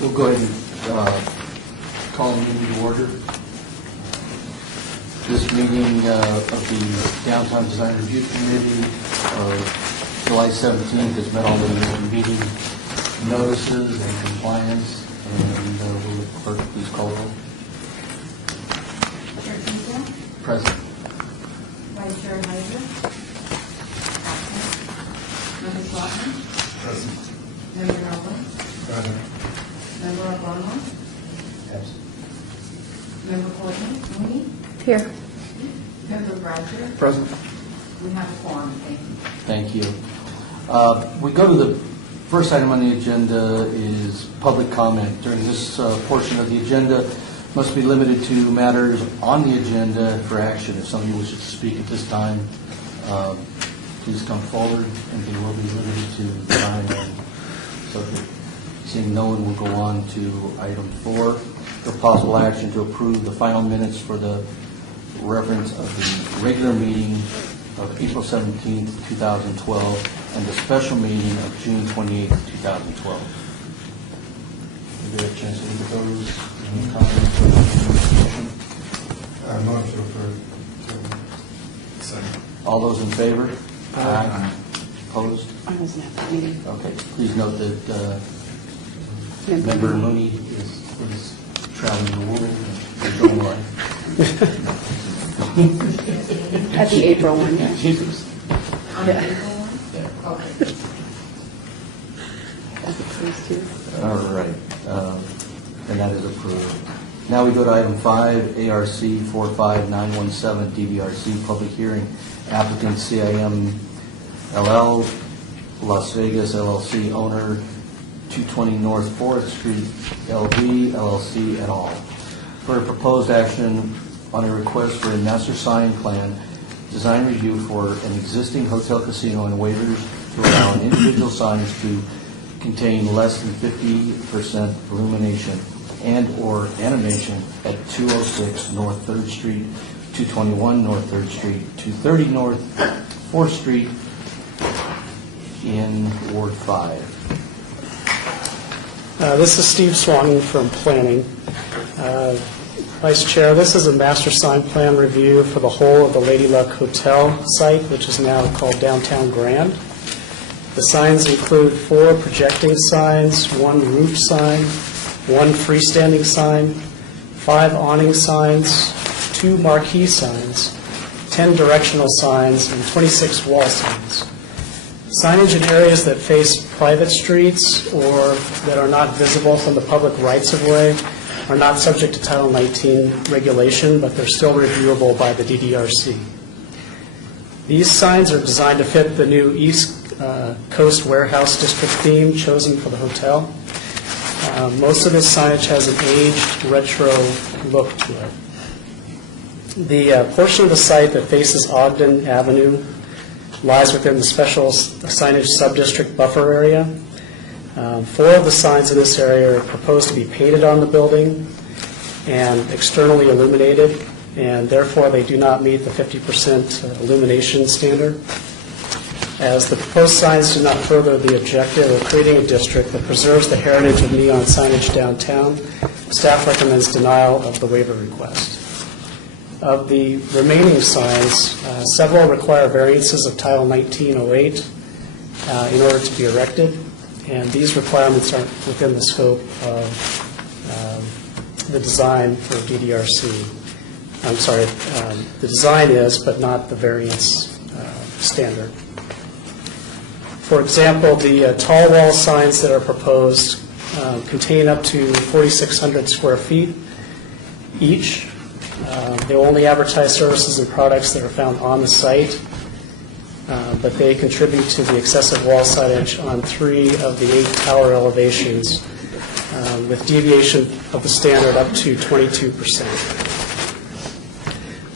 We'll go ahead and call the meeting to order. This meeting of the Downtown Design Review Committee of July 17th has met all the meeting notices and compliance. And will the clerk please call the roll? Chair Kinsella? Present. Vice Chair Heiser? Member Slotman? Present. Member Elwood? Present. Member O'Donnell? Yes. Member Courtney? Mooney? Here. Member Bradford? Present. We have a quorum, thank you. Thank you. We go to the first item on the agenda is public comment. During this portion of the agenda must be limited to matters on the agenda for action. If somebody wishes to speak at this time, please come forward, and they will be limited to time. So seeing no one, will go on to item 4, for possible action to approve the final minutes for the reference of the regular meeting of April 17th, 2012, and the special meeting of June 28th, 2012. Did you get a chance to look at those? Any comments? Motion for second. All those in favor? Aye. Opposed? I wasn't at that meeting. Okay. Please note that Member Mooney is traveling the world and enjoying life. At the April one, yeah. Jesus. On the Yeah. April one? Okay. As opposed to. All right, and that is approved. Now we go to item 5, ARC 45917, DVRC, public hearing. Applicant CIM LL, Las Vegas LLC, owner 220 North 4th Street, LV LLC et al. For a proposed action on a request for a master sign plan design review for an existing hotel casino and waivers to allow individual signs to contain less than 50% illumination and/or animation at 206 North 3rd Street, 221 North 3rd Street, 230 North 4th Street in Ward 5. This is Steve Swanton from Planning. Vice Chair, this is a master sign plan review for the whole of the Lady Luck Hotel site, which is now called Downtown Grand. The signs include 4 projecting signs, 1 roof sign, 1 freestanding sign, 5 awning signs, 2 marquee signs, 10 directional signs, and 26 wall signs. Signage in areas that face private streets or that are not visible from the public rights-of-way are not subject to Title 19 regulation, but they're still reviewable by the DDRC. These signs are designed to fit the new East Coast Warehouse District theme chosen for the hotel. Most of this signage has an aged, retro look to it. The portion of the site that faces Ogden Avenue lies within the special signage sub-district buffer area. 4 of the signs in this area are proposed to be painted on the building and externally illuminated, and therefore they do not meet the 50% illumination standard. As the proposed signs do not further the objective of creating a district that preserves the heritage of neon signage downtown, staff recommends denial of the waiver request. Of the remaining signs, several require variances of Title 1908 in order to be erected, and these requirements aren't within the scope of the design for DDRC. I'm sorry, the design is, but not the variance standard. For example, the tall wall signs that are proposed contain up to 4,600 square feet each. They only advertise services and products that are found on the site, but they contribute to the excessive wall signage on 3 of the 8 tower elevations, with deviation of the standard up to 22%.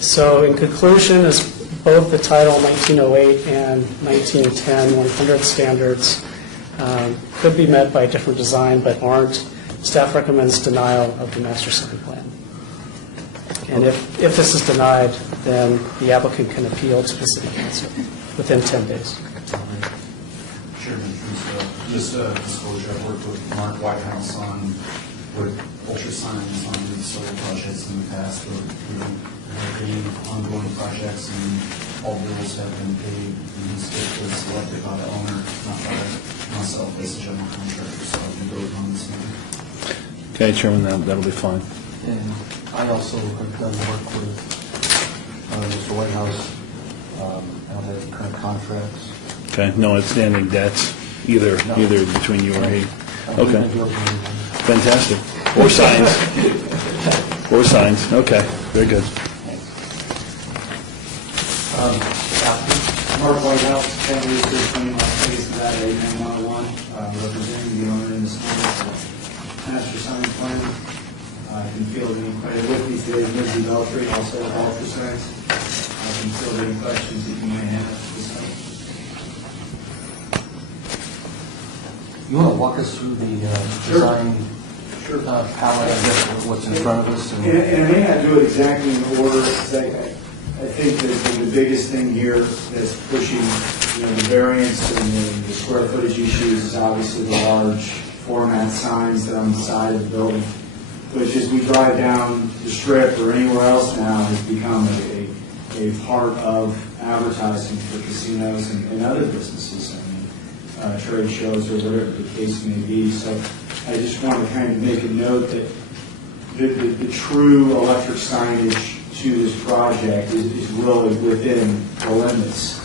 So in conclusion, as both the Title 1908 and 1910 100 standards could be met by a different design but aren't, staff recommends denial of the master sign plan. And if this is denied, then the applicant can appeal to the City Council within 10 days. Chairman Truesdale. Just a disclosure, I've worked with Mark Whitehouse with ultra signs on the solar projects in the past. We've been ongoing projects and all bills have been paid and he's been selected by the owner, not by myself as a general contractor, so I can vote on this one. Okay, Chairman, that'll be fine. And I also have done work with Mr. Whitehouse on the current contracts. Okay, no outstanding debts, either between you or he. Okay, fantastic. Or signs. Or signs, okay, very good. Mark Whitehouse, County Research Claim on case of that 8911, representing the owner in this master sign plan. I can field any questions with me today, Lindsay Beltry, also with Ultra Signs. I can field any questions that you may have at this time. You want to walk us through the design palette, I guess, what's in front of us? And I may not do it exactly in order, because I think that the biggest thing here that's pushing the variance and the square footage issues is obviously the large format signs that are on the side of the building, which as we drive down the strip or anywhere else now has become a part of advertising for casinos and other businesses. I mean, trade shows or whatever the case may be. So I just want to kind of make a note that the true electric signage to this project is really within the limits.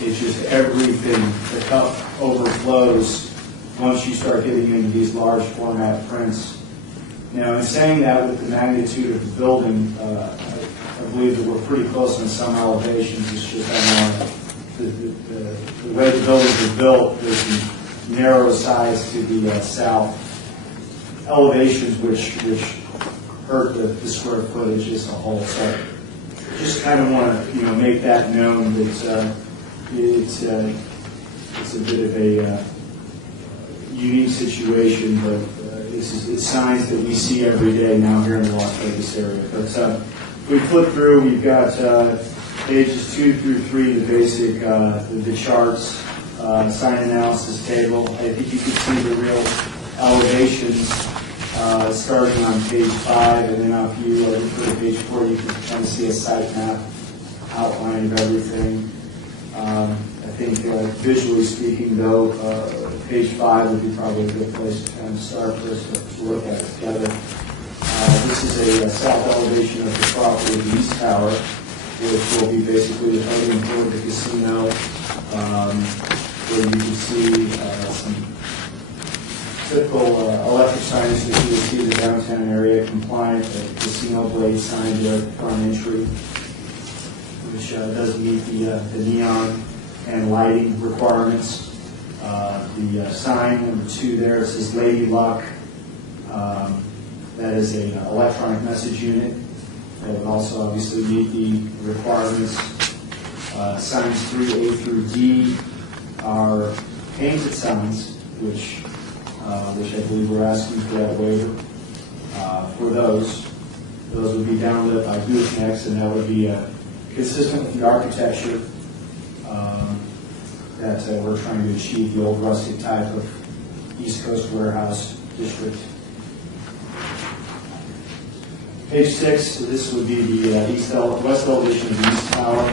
It's just everything, the cup overflows once you start getting into these large format prints. Now, in saying that, with the magnitude of the building, I believe that we're pretty close on some elevations. It's just the way the buildings are built, there's some narrow sides to the south elevations, which hurt the square footage as a whole. So just kind of want to make that known that it's a bit of a unique situation, but it's signs that we see every day now here in the Las Vegas area. But we flip through, we've got pages 2 through 3, the basic, the charts, sign analysis table. I think you can see the real elevations starting on page 5, and then if you go to page 4, you can kind of see a site map outline of everything. I think visually speaking, though, page 5 would be probably a good place to kind of start for us to look at it together. This is a south elevation of the property of the East Tower, which will be basically the podium for the casino, where you can see some typical electric signage that you will see in the downtown area, compliant casino blade sign there at the front entry, which does meet the neon and lighting requirements. The sign number 2 there, it says Lady Luck. That is an electronic message unit. That would also obviously meet the requirements. Signs 3A through D are painted signs, which I believe we're asking for that waiver. For those would be downlit by goosenecks, and that would be consistent with the architecture that we're trying to achieve, the old rustic type of East Coast warehouse district. Page 6, this would be the west elevation of the East Tower.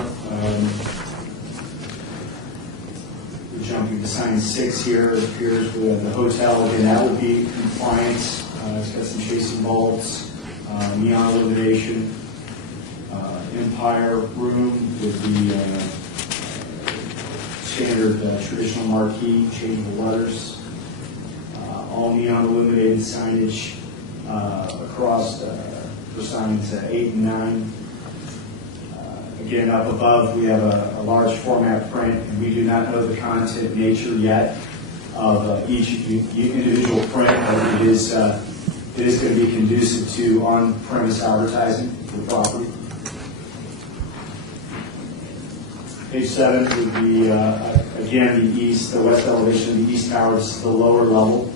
We're jumping to sign 6 here. It appears with the hotel. Again, that would be compliance. It's got some chasing bulbs, neon illumination. Empire Room would be standard traditional marquee, changeable letters. All neon illuminated signage across for signs 8 and 9. Again, up above we have a large format print, and we do not know the content nature yet of each individual print, but it is going to be conducive to on-premise advertising for the property. Page 7 would be, again, the west elevation of the East Tower. This is the lower level.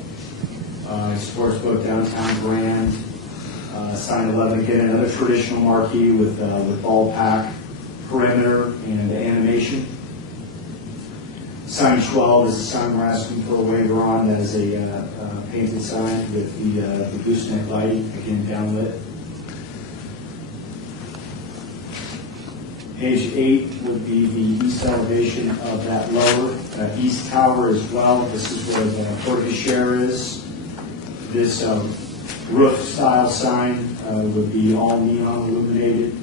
Sportsbook, Downtown Grand. Sign 11, again, another traditional marquee with ball pack, perimeter, and animation. Sign 12 is the sign we're asking for a waiver on. That is a painted sign with the gooseneck lighting, again downlit. Page 8 would be the east elevation of that lower east tower as well. This is where the porte-cochere is. This roof-style sign would be all neon illuminated.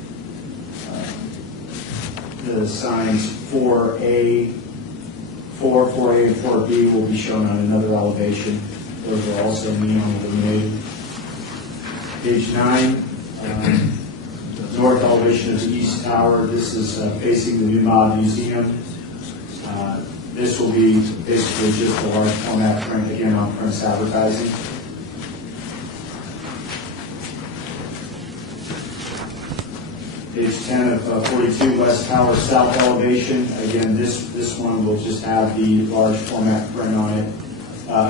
The signs 4A, 4A, and 4B will be shown on another elevation. Those are also neon illuminated. Page 9, north elevation of the east tower. This is facing the new Mob Museum. This will be basically just a large format print, again, on-premise advertising. Page 10 of 42, West Tower south elevation. Again, this one will just have the large format print on it,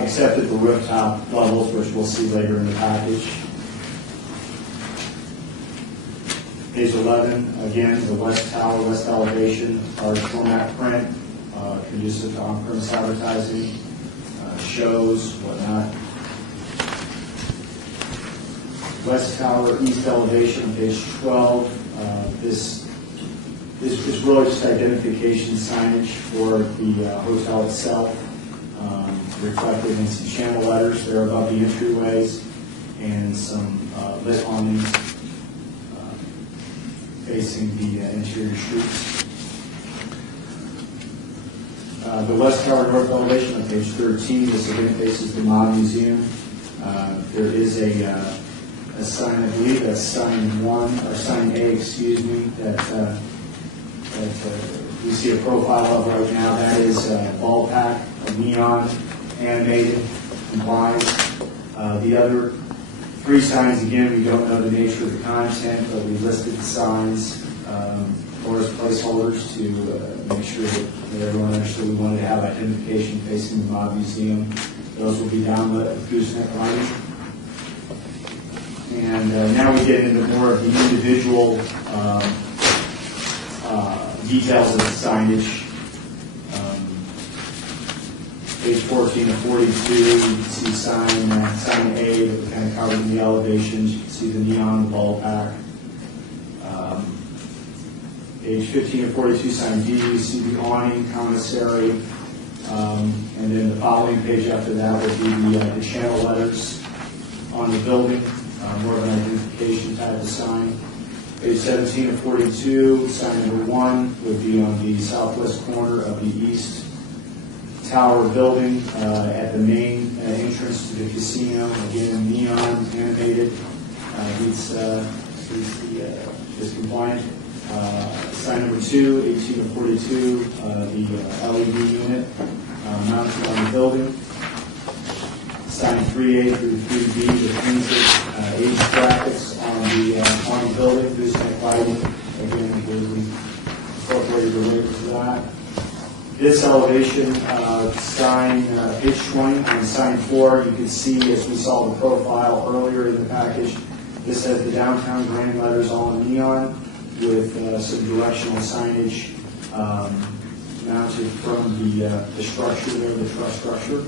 except at the rooftop levels, which we'll see later in the package. Page 11, again, the West Tower, west elevation, large format print, conducive to on-premise advertising, shows, whatnot. West Tower, east elevation, page 12. This is really just identification signage for the hotel itself, reflected in some channel letters there above the entryways, and some lit awnings facing the interior streets. The West Tower north elevation on page 13, this again faces the Mob Museum. There is a sign, I believe that's sign 1, or sign A, excuse me, that we see a profile of right now. That is ball pack, neon, animated, compliant. The other 3 signs, again, we don't know the nature of the content, but we listed the signs or as placeholders to make sure that everyone understood we wanted to have identification facing the Mob Museum. Those will be downlit with gooseneck lighting. And now we get into more of the individual details of the signage. Page 14 to 42, you can see sign A that we kind of covered in the elevations. You can see the neon, the ball pack. Page 15 to 42, sign D, you see the awning, commissary. And then the following page after that would be the channel letters on the building. More of an identification type of sign. Page 17 of 42, sign number 1 would be on the southwest corner of the east tower building at the main entrance to the casino. Again, neon, animated, is compliant. Sign number 2, 18 of 42, the LED unit mounted on the building. Sign 3A through 3B, the printed age graphics on the building, gooseneck lighting. Again, we incorporated the label to that. This elevation, sign page 20 on sign 4, you can see as we saw the profile earlier in the package, this has the downtown Grand letters all in neon with some directional signage mounted from the structure there, the truss structure.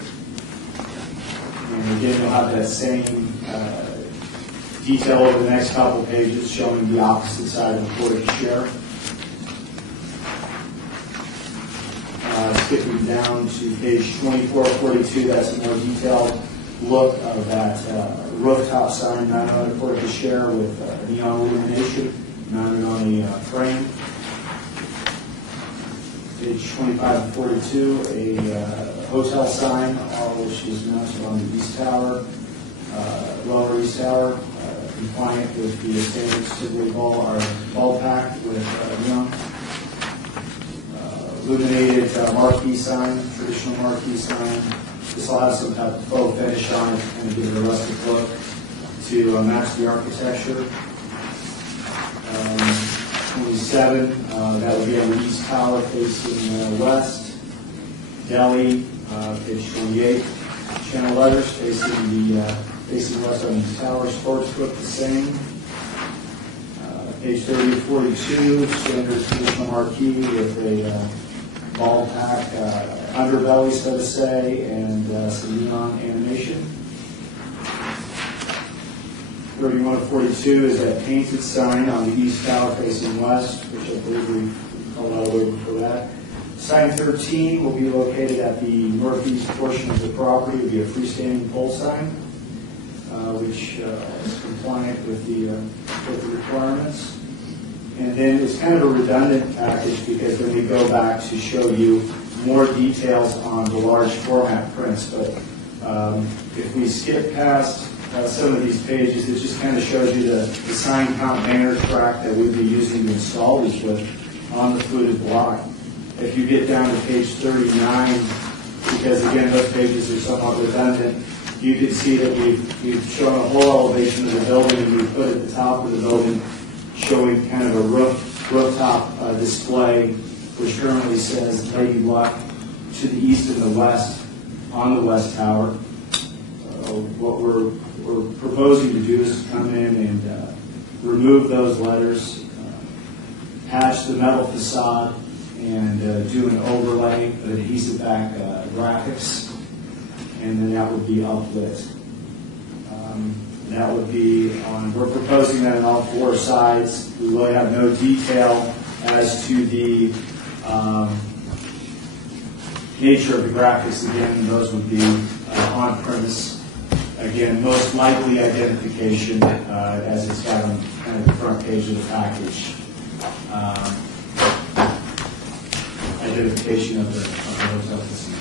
And again, you'll have that same detail over the next couple of pages showing the opposite side of the porte-cochere. Skipping down to page 24 42, that's a more detailed look of that rooftop sign mounted on the porte-cochere with neon illumination mounted on a frame. Page 25 and 42, a hotel sign, which is mounted on the east tower, lower east tower, compliant with the standards typically ball pack with neon. Illuminated marquee sign, traditional marquee sign. This will have some type of faux finish on it to kind of give it a rustic look to match the architecture. 27, that would be on the east tower facing west. Deli, page 28. Channel letters facing west on the east tower. Sportsbook the same. Page 30 to 42, standard traditional marquee with a ball pack underbelly, so to say, and some neon animation. 3142 is that painted sign on the east tower facing west, which I believe we called out a waiver for that. Sign 13 will be located at the northeast portion of the property. It will be a freestanding pole sign, which is compliant with the requirements. And then it's kind of a redundant package because then we go back to show you more details on the large format prints. But if we skip past some of these pages, it just kind of shows you the sign count banner track that we'd be using to install these with on the fluted block. If you get down to page 39, because again, those pages are somewhat redundant, you can see that we've shown a whole elevation of the building, and we put at the top of the building showing kind of a rooftop display, which currently says Lady Luck to the east and the west on the west tower. What we're proposing to do is come in and remove those letters, patch the metal facade, and do an overlay of adhesive back graphics, and then that would be uplit. That would be on, we're proposing that on all four sides. We really have no detail as to the nature of the graphics. Again, those would be on-premise. Again, most likely identification, as it's got on kind of the front page of the package. Identification of the hotel casino.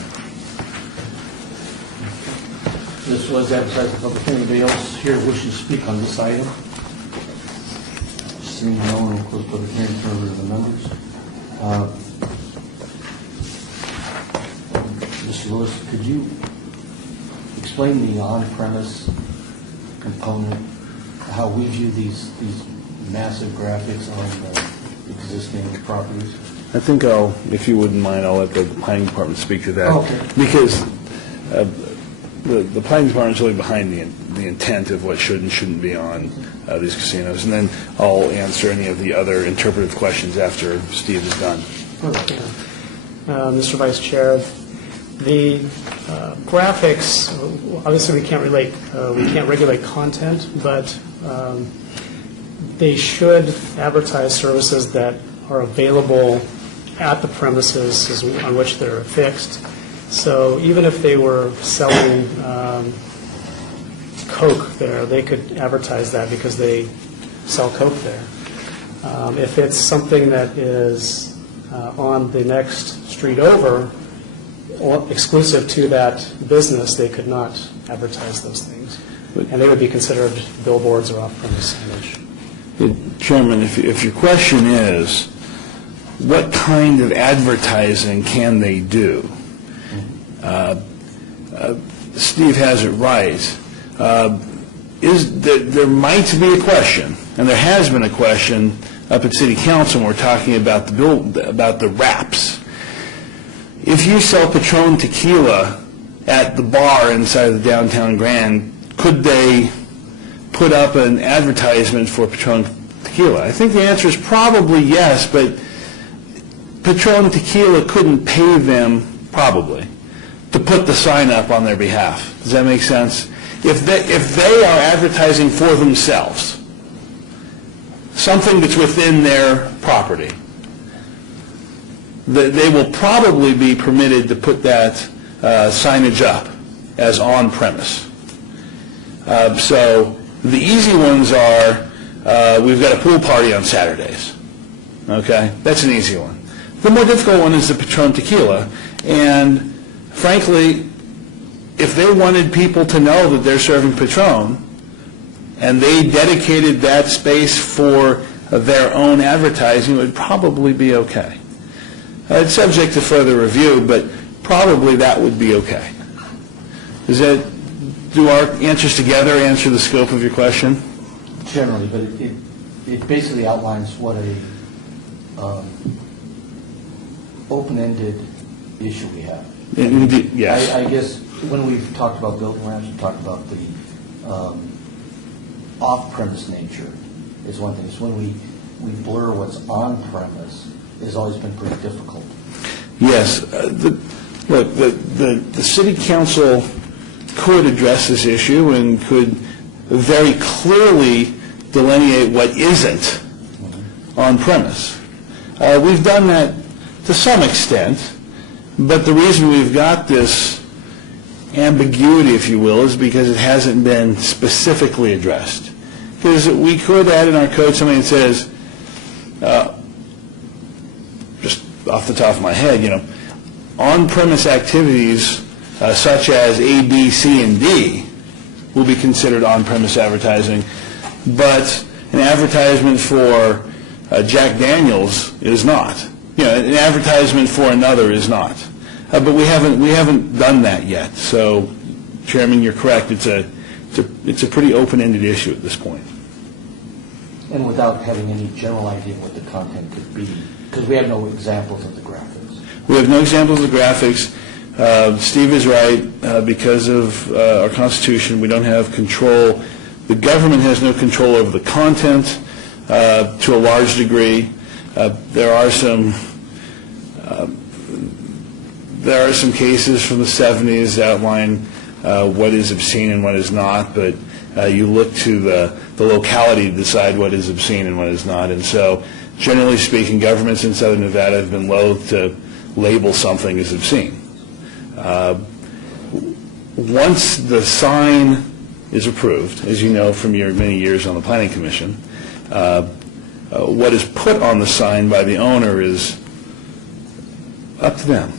This was advertised for public hearing. Anybody else here wishing to speak on this item? Seeing no one, will close public hearing, turn over to the members. Mr. Lewis, could you explain the on-premise component, how we view these massive graphics on the existing properties? I think if you wouldn't mind, I'll let the planning department speak to that. Okay. Because the planning department is really behind the intent of what should and shouldn't be on these casinos. And then I'll answer any of the other interpretive questions after Steve is done. Mr. Vice Chair, the graphics, obviously we can't regulate content, but they should advertise services that are available at the premises on which they're affixed. So even if they were selling Coke there, they could advertise that because they sell Coke there. If it's something that is on the next street over, or exclusive to that business, they could not advertise those things. And they would be considered billboards or off-premise signage. Chairman, if your question is, what kind of advertising can they do? Steve has it right. There might be a question, and there has been a question up at City Council when we're talking about the wraps. If you sell Patron tequila at the bar inside the downtown Grand, could they put up an advertisement for Patron tequila? I think the answer is probably yes, but Patron tequila couldn't pay them, probably, to put the sign up on their behalf. Does that make sense? If they are advertising for themselves, something that's within their property, they will probably be permitted to put that signage up as on-premise. So the easy ones are, we've got a pool party on Saturdays. Okay? That's an easy one. The more difficult one is the Patron tequila. And frankly, if they wanted people to know that they're serving Patron, and they dedicated that space for their own advertising, it would probably be okay. It's subject to further review, but probably that would be okay. Do our answers together answer the scope of your question? Generally, but it basically outlines what a open-ended issue we have. Indeed, yes. I guess when we've talked about building ramps, we've talked about the off-premise nature is one thing. It's when we blur what's on-premise, it's always been pretty difficult. Yes. Look, the city council could address this issue and could very clearly delineate what isn't on premise. We've done that to some extent, but the reason we've got this ambiguity, if you will, is because it hasn't been specifically addressed. Because we could add in our code something that says, just off the top of my head, on-premise activities such as A, B, C, and D will be considered on-premise advertising, but an advertisement for Jack Daniels is not. An advertisement for another is not. But we haven't done that yet. So, Chairman, you're correct. It's a pretty open-ended issue at this point. And without having any general idea what the content could be, because we have no examples of the graphics. We have no examples of the graphics. Steve is right. Because of our Constitution, we don't have control. The government has no control over the content to a large degree. There are some cases from the 70s that outline what is obscene and what is not, but you look to the locality to decide what is obscene and what is not. And so, generally speaking, governments in Southern Nevada have been loath to label something as obscene. Once the sign is approved, as you know from your many years on the Planning Commission, what is put on the sign by the owner is up to them,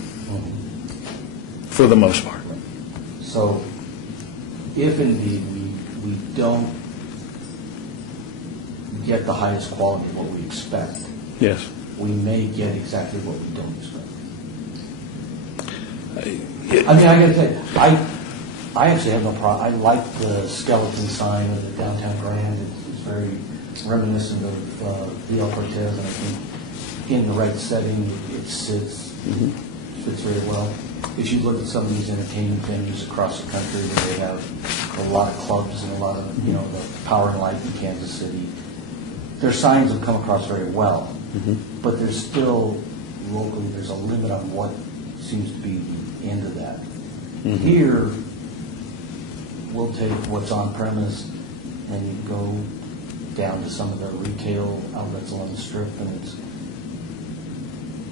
for the most part. So if indeed we don't get the highest quality of what we expect, Yes. we may get exactly what we don't expect. I mean, I gotta tell you, I actually have no problem. I like the skeleton sign of the downtown Grand. It's very reminiscent of V.L. Cortez, and I think in the right setting, it sits very well. If you look at some of these entertainment venues across the country, where they have a lot of clubs and a lot of, the Power and Light in Kansas City, their signs have come across very well. But there's still, locally, there's a limit on what seems to be the end of that. Here, we'll take what's on premise and go down to some of the retail outlets along the strip, and it's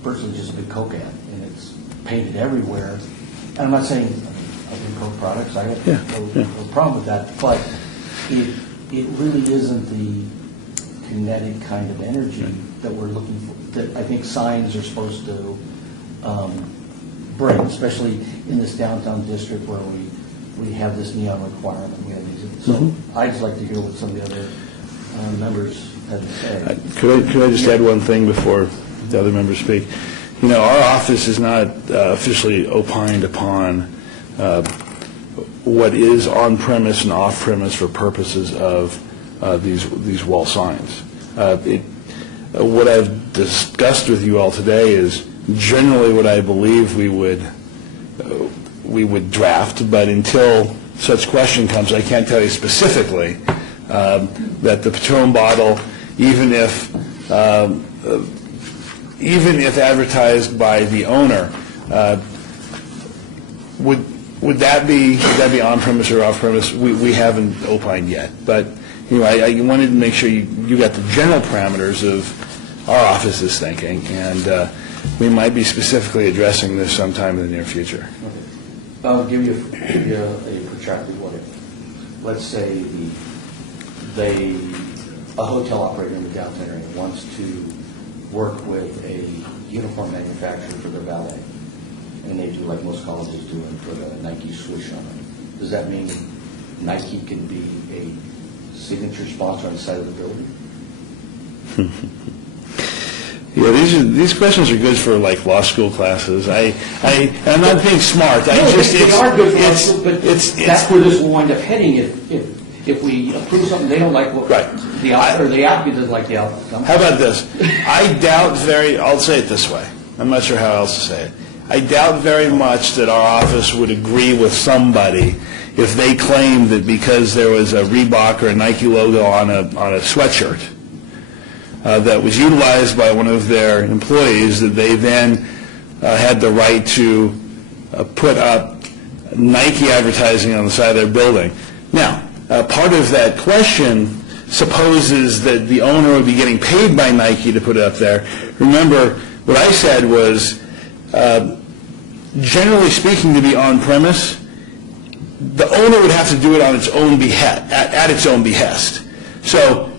virtually just a big Coke ad, and it's painted everywhere. And I'm not saying I do Coke products, I have no problem with that, but it really isn't the kinetic kind of energy that we're looking for, that I think signs are supposed to bring, especially in this downtown district where we have this neon requirement. We have these, so I'd just like to hear what some of the other members had to say. Could I just add one thing before the other members speak? Our office is not officially opined upon what is on-premise and off-premise for purposes of these wall signs. What I've discussed with you all today is generally what I believe we would draft, but until such question comes, I can't tell you specifically that the Patron bottle, even if advertised by the owner, would that be on-premise or off-premise? We haven't opined yet, but I wanted to make sure you got the general parameters of our office's thinking, and we might be specifically addressing this sometime in the near future. I'll give you a protracted what if. Let's say a hotel operator in the downtown area wants to work with a uniform manufacturer for their valet, and they do like most colleges do and put a Nike swoosh on it. Does that mean Nike can be a signature sponsor on the side of the building? Yeah, these questions are good for like law school classes. I'm not being smart. They are good for us, but that's where this will wind up heading if we approve something they don't like, the applicant doesn't like the outcome. How about this? I'll say it this way. I'm not sure how else to say it. I doubt very much that our office would agree with somebody if they claimed that because there was a Reebok or a Nike logo on a sweatshirt that was utilized by one of their employees, that they then had the right to put up Nike advertising on the side of their building. Now, part of that question supposes that the owner would be getting paid by Nike to put it up there. Remember, what I said was, generally speaking, to be on-premise, the owner would have to do it on its own behest, at its own behest. So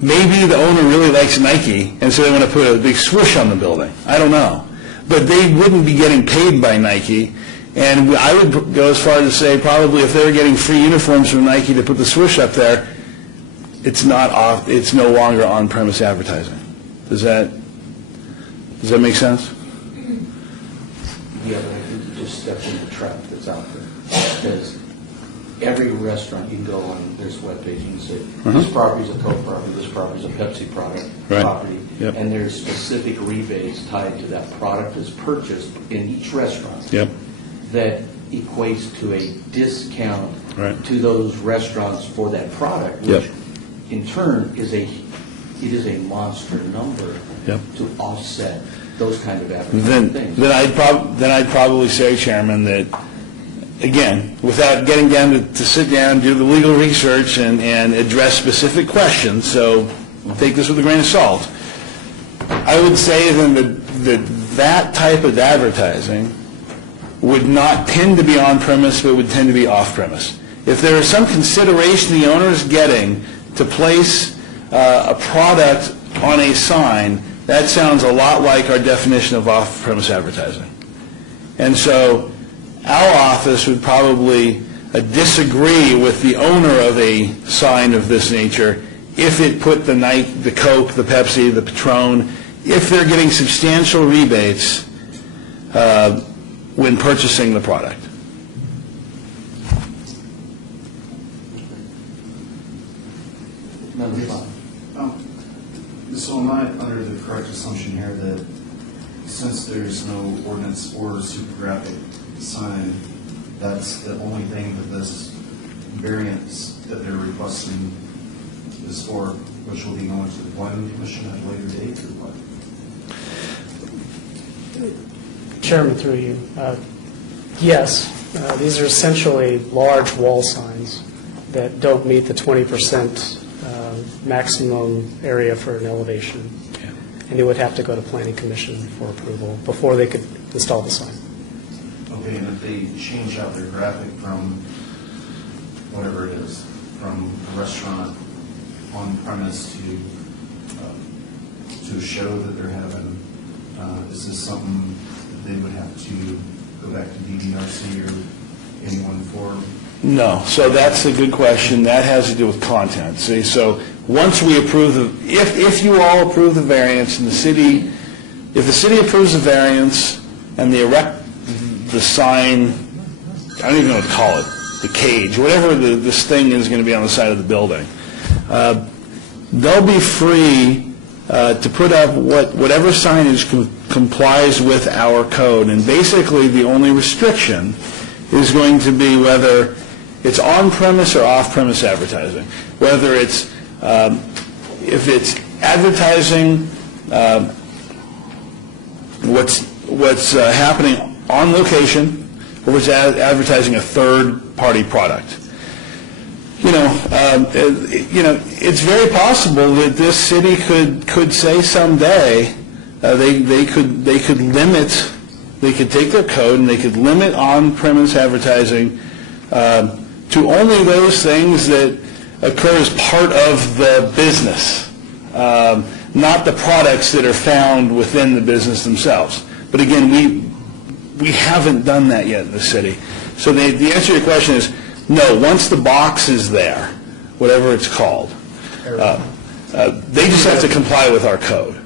maybe the owner really likes Nike, and so they want to put a big swoosh on the building. I don't know. But they wouldn't be getting paid by Nike, and I would go as far as to say probably if they were getting free uniforms from Nike to put the swoosh up there, it's no longer on-premise advertising. Does that make sense? Yeah, but I think you just stepped in the trap that's out there. Because every restaurant you can go on, there's a webpage, you can say, this property is a Coke property, this property is a Pepsi property, Yep. and there's specific rebates tied to that product that's purchased in each restaurant. Yep. That equates to a discount Right. to those restaurants for that product, Yep. which in turn is a monster number Yep. to offset those kind of advertising things. Then I'd probably say, Chairman, that, again, without getting down to sit down, do the legal research, and address specific questions, so take this with a grain of salt, I would say then that type of advertising would not tend to be on-premise, but would tend to be off-premise. If there is some consideration the owner is getting to place a product on a sign, that sounds a lot like our definition of off-premise advertising. And so our office would probably disagree with the owner of a sign of this nature if it put the Nike, the Coke, the Pepsi, the Patron, if they're getting substantial rebates when purchasing the product. Member Schwab. So am I under the correct assumption here that since there's no ordinance or super graphic sign, that's the only thing that this variance that they're requesting is for, which will be going to the planning commission at a later date, or what? Chairman, through you. Yes, these are essentially large wall signs that don't meet the 20% maximum area for an elevation. And they would have to go to planning commission for approval before they could install the sign. Okay, and if they change out their graphic from whatever it is, from a restaurant on premise to show that they're having, is this something that they would have to go back to DDRC or anyone for? No, so that's a good question. That has to do with content. See, so once we approve if you all approve the variance and if the city approves the variance and they erect the sign, I don't even know what to call it, the cage, whatever this thing is going to be on the side of the building, they'll be free to put up whatever signage complies with our code. And basically the only restriction is going to be whether it's on-premise or off-premise advertising. Whether it's, if it's advertising what's happening on location, or it's advertising a third-party product. It's very possible that this city could say someday they could limit, they could take their code and they could limit on-premise advertising to only those things that occur as part of the business, not the products that are found within the business themselves. But again, we haven't done that yet in the city. So the answer to your question is no. Once the box is there, whatever it's called, they just have to comply with our code.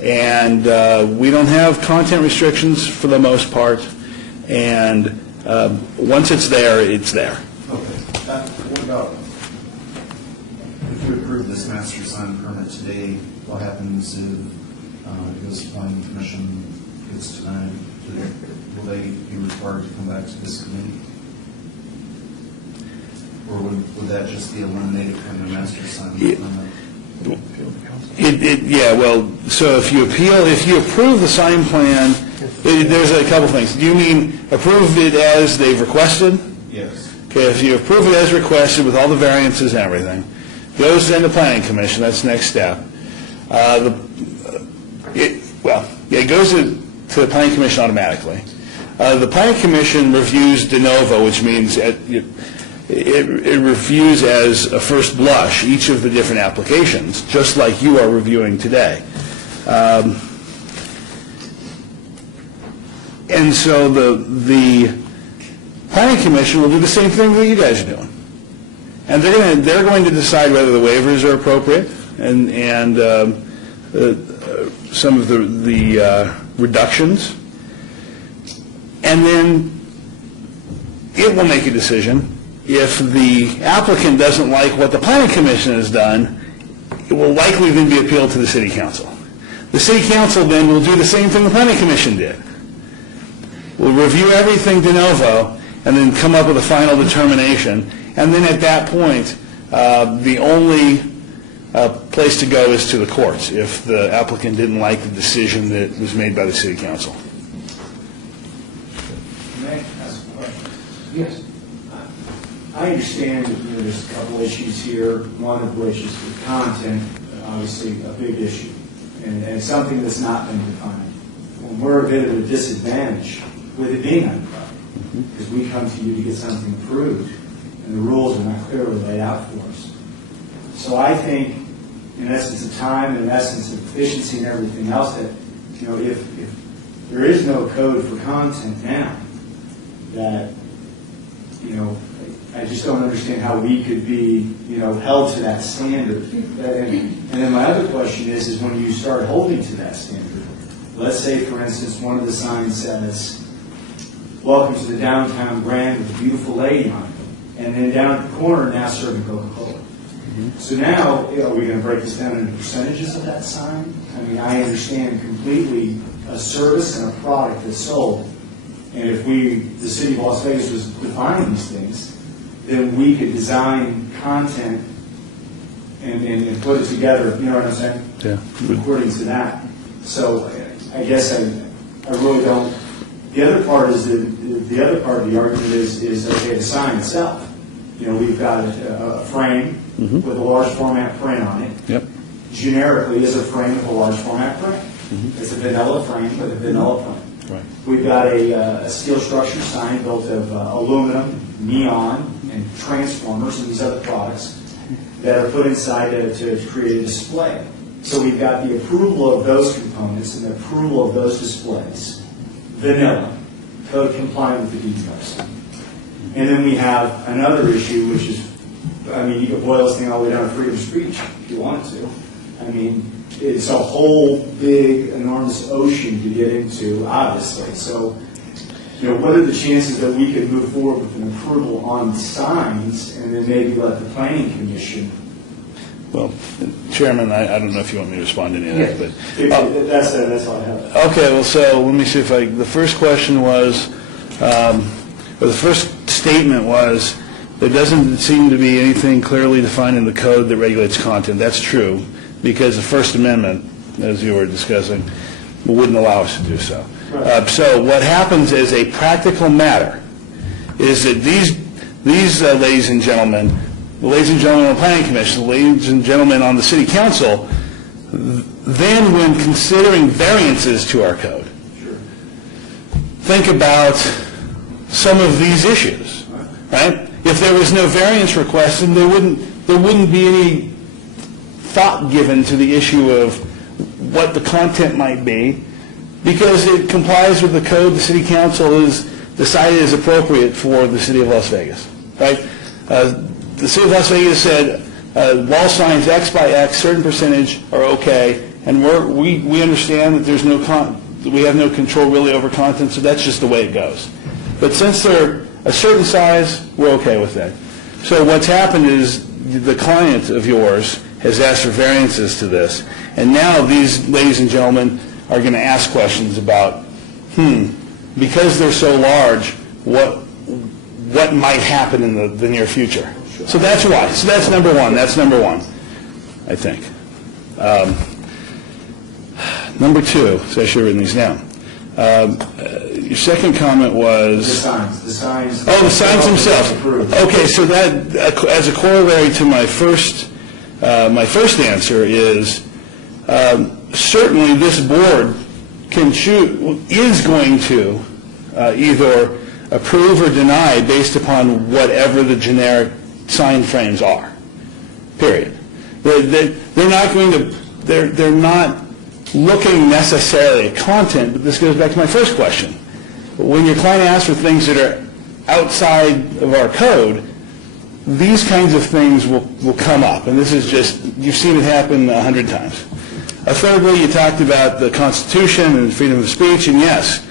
And we don't have content restrictions for the most part. And once it's there, it's there. Okay. What about if we approve this master sign permit today, what happens if it goes to planning commission, gets denied? Will they be required to come back to this committee? Or would that just be eliminated from the master sign permit? So if you approve the sign plan There's a couple things. Do you mean approve it as they've requested? Yes. Okay, if you approve it as requested with all the variances and everything, goes then to planning commission, that's the next step. It goes to the planning commission automatically. The planning commission reviews de novo, which means it reviews as a first blush each of the different applications, just like you are reviewing today. And so the planning commission will do the same thing that you guys are doing. And they're going to decide whether the waivers are appropriate and some of the reductions. And then it will make a decision. If the applicant doesn't like what the planning commission has done, it will likely then be appealed to the city council. The city council then will do the same thing the planning commission did. We'll review everything de novo and then come up with a final determination. And then at that point, the only place to go is to the courts if the applicant didn't like the decision that was made by the city council. May I ask a question? Yes. I understand that there's a couple issues here, one of which is the content, obviously a big issue, and something that's not been defined. Well, we're a bit of a disadvantage with it being undefined, because we come to you to get something approved, and the rules are not clearly laid out for us. So I think, in essence of time, and in essence of efficiency and everything else, that if there is no code for content now, that I just don't understand how we could be held to that standard. And then my other question is when you start holding to that standard, let's say, for instance, one of the signs says, "Welcome to the downtown Grand with a beautiful lady on it," and then down at the corner now serving Coca-Cola. So now, are we going to break this down into percentages of that sign? I mean, I understand completely a service and a product that's sold. And if the city of Las Vegas was defining these things, then we could design content and put it together, you know what I'm saying? Yeah. According to that. So I guess I really don't. The other part is the other part of the argument is okay, the sign itself. We've got a frame with a large format print on it. Yep. Generically is a frame with a large format print. It's a vanilla frame with a vanilla print. Right. We've got a steel structure sign built of aluminum, neon, and transformers and these other products that are put inside to create a display. So we've got the approval of those components and the approval of those displays. Vanilla, code compliant with the DPRC. And then we have another issue, which is, you could boil this thing all the way down to freedom of speech if you wanted to. It's a whole big, enormous ocean to get into, obviously. So, what are the chances that we could move forward with an approval on signs and then maybe let the planning commission? Well, Chairman, I don't know if you want me to respond to any of that, but That's all I have. okay. Well, so let me see if the first question was, or the first statement was, there doesn't seem to be anything clearly defined in the code that regulates content. That's true, because the First Amendment, as you were discussing, wouldn't allow us to do so. Right. So what happens as a practical matter is that these ladies and gentlemen, the ladies and gentlemen on the Planning Commission, the ladies and gentlemen on the City Council, then when considering variances to our code, think about some of these issues, right? If there was no variance requested, there wouldn't be any thought given to the issue of what the content might be, because it complies with the code the City Council has decided is appropriate for the City of Las Vegas, right? The City of Las Vegas said wall signs X by X, certain percentage are okay, and we understand that we have no control really over content, so that's just the way it goes. But since they're a certain size, we're okay with that. So what's happened is the client of yours has asked for variances to this, and now these ladies and gentlemen are going to ask questions about, because they're so large, what might happen in the near future. So that's why. So that's number one. That's number one, I think. Number two, so I should have written these down. Your second comment The was... signs. Oh, the signs themselves. Approved. Okay, so that, as a corollary to my first answer is, certainly this board is going to either approve or deny based upon whatever the generic sign frames are, period. They're not going to, they're not looking necessarily at content, but this goes back to my first question. When your client asks for things that are outside of our code, these kinds of things will come up, and this is just, you've seen it happen 100 times. Thirdly, you talked about the Constitution and freedom of speech, and yes,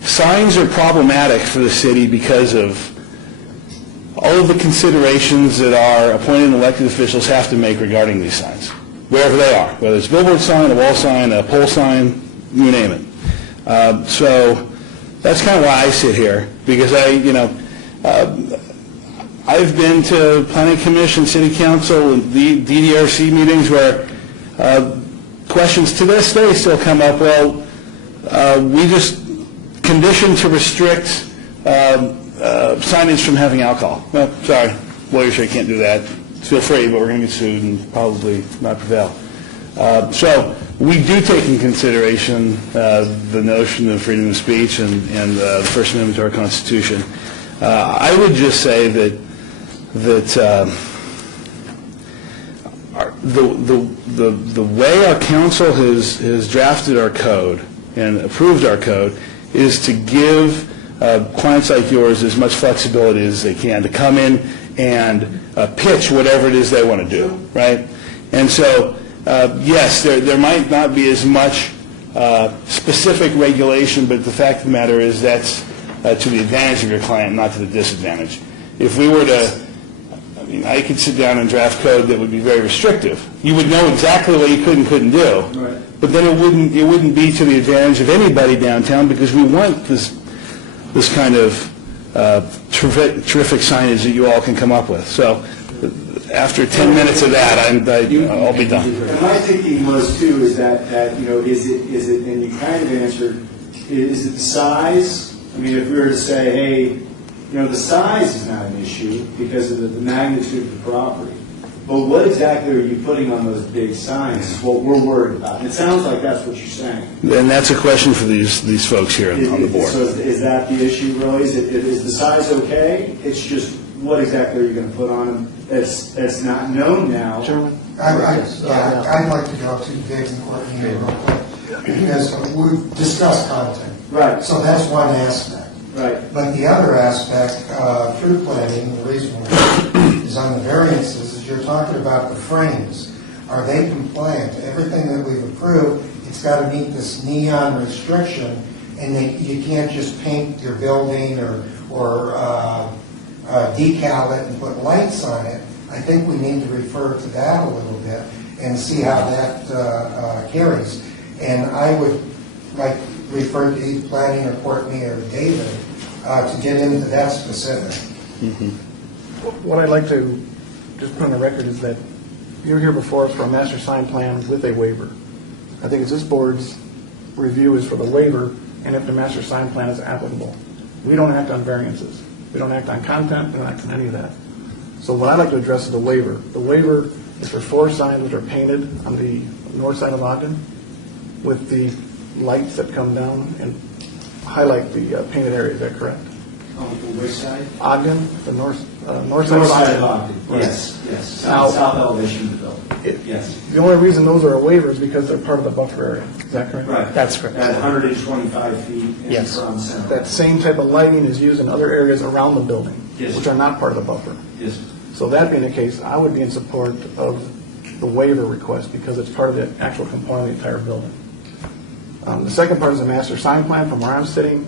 signs are problematic for the city because of all of the considerations that our appointed and elected officials have to make regarding these signs, wherever they are, whether it's a billboard sign, a wall sign, a pole sign, you name it. So that's kind of why I sit here, because I've been to planning commission, city council, and DDRC meetings where questions to this day still come up. Well, we just condition to restrict signage from having alcohol. Well, sorry, lawyers say can't do that. Feel free, but we're going to get sued and probably not prevail. So we do take in consideration the notion of freedom of speech and the First Amendment to our Constitution. I would just say that the way our council has drafted our code and approved our code is to give clients like yours as much flexibility as they can to come in and pitch whatever it is they want to do, right? And so, yes, there might not be as much specific regulation, but the fact of the matter is that's to the advantage of your client, not to the disadvantage. If we were to, I could sit down and draft code that would be very restrictive. You would know exactly what you could and couldn't do, Right. but then it wouldn't be to the advantage of anybody downtown, because we want this kind of terrific signage that you all can come up with. So after 10 minutes of that, I'll be done. And my thinking was too is that is it and you kind of answered, is it the size? I mean, if we were to say, hey, the size is not an issue because of the magnitude of the property, but what exactly are you putting on those big signs is what we're worried about. And it sounds like that's what you're saying. And that's a question for these folks here on the board. So is that the issue really? Is the size okay? It's just what exactly are you going to put on them that's not known now? Chairman? I'd like to go to Dave and Courtney real quick, because we've discussed content. Right. So that's one aspect. Right. But the other aspect, through planning, the reason is on the variances, is you're talking about the frames. Are they compliant? Everything that we've approved, it's got to meet this neon restriction, and you can't just paint your building or decal it and put lights on it. I think we need to refer to that a little bit and see how that carries. And I would like refer to either planning or Courtney or David to get into that specific. What I'd like to just put on the record is that you're here before us for a master sign plan with a waiver. I think it's this board's review is for the waiver and if the master sign plan is applicable. We don't act on variances. We don't act on content. We don't act on any of that. So what I'd like to address is the waiver. The waiver is for 4 signs which are painted on the north side of Ogden with the lights that come down and highlight the painted area. Is that correct? On the which side? Ogden, the north side North of side Ogden. of Ogden. Right. Yes. Now- South elevation of the building. Yes. The only reason those are a waiver is because they're part of the buffer area. Is that correct? Right. That's correct. At 125 feet in Yes. from center. That same type of lighting is used in other areas around the building, Yes. which are not part of the buffer. Yes. So that being the case, I would be in support of the waiver request because it's part of the actual component of the entire building. The second part is the master sign plan from where I'm sitting.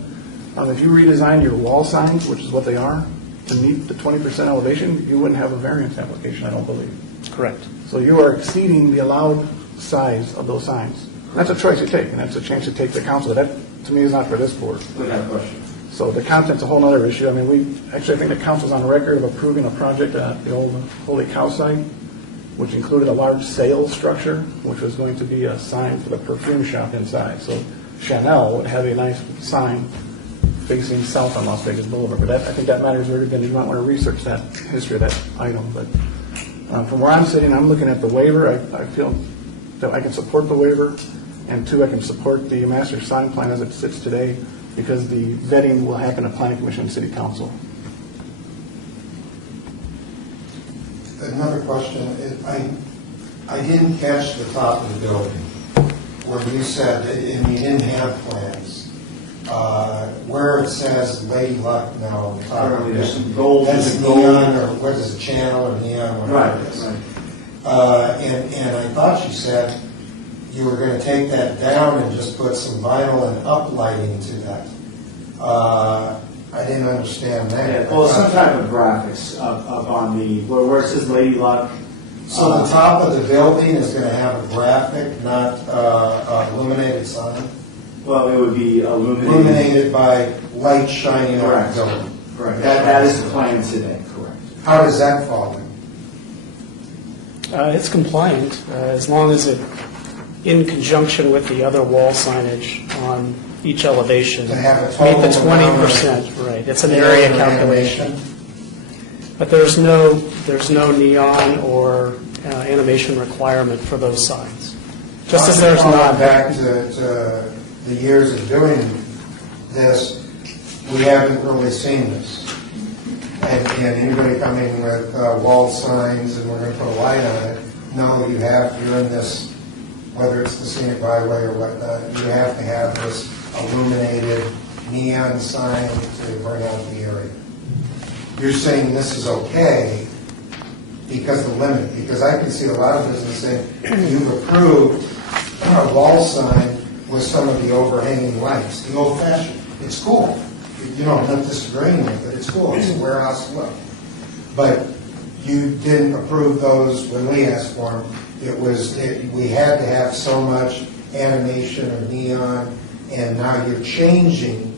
If you redesign your wall signs, which is what they are, to meet the 20% elevation, you wouldn't have a variance application, I don't believe. Correct. So you are exceeding the allowed size of those signs. That's a choice you take, and that's a chance you take to council. That, to me, is not for this board. We have a question. So the content's a whole other issue. I mean, I think the council's on record of approving a project at the old Holy Cow site, which included a large sales structure, which was going to be a sign for the perfume shop inside. So Chanel would have a nice sign facing south on Las Vegas Boulevard, but I think that matters very good. You might want to research that history of that item, but from where I'm sitting, I'm looking at the waiver. I feel that I can support the waiver, and two, I can support the master sign plan as it sits today, because the vetting will happen at Planning Commission and City Council. Another question, I didn't catch the top of the building where you said, and you didn't have plans, where it says Lady Luck now on top of it. There's some gold. That's there's a gold. neon, or what is it, channel or neon, whatever it is. Right. And I thought you said you were going to take that down and just put some vinyl and uplighting to that. I didn't understand that. Yeah, well, some type of graphics up on the, where it says Lady Luck. So the top of the building is going to have a graphic, not illuminated sign? Well, it would be Illuminated by light shining on the Correct. building. Correct. That is the plan today, correct. How does that fall in? It's compliant, as long as it, in conjunction with the other wall signage on each elevation, To have a meet the total amount of 20%, right, it's an area calculation. But there's no neon or animation requirement for those signs, just as there's Going not. back to the years of doing this, we haven't really seen this. And anybody coming with wall signs and we're going to put a light on it, no, you're in this, whether it's the scenic byway or whatnot, you have to have this illuminated neon sign to bring out the area. You're saying this is okay because the limit, because I can see a lot of business saying, you've approved a wall sign with some of the overhanging lights, the old fashioned. It's cool. You know, I'm not disagreeing with it. It's cool. It's a warehouse look. But you didn't approve those when we asked for them. We had to have so much animation or neon, and now you're changing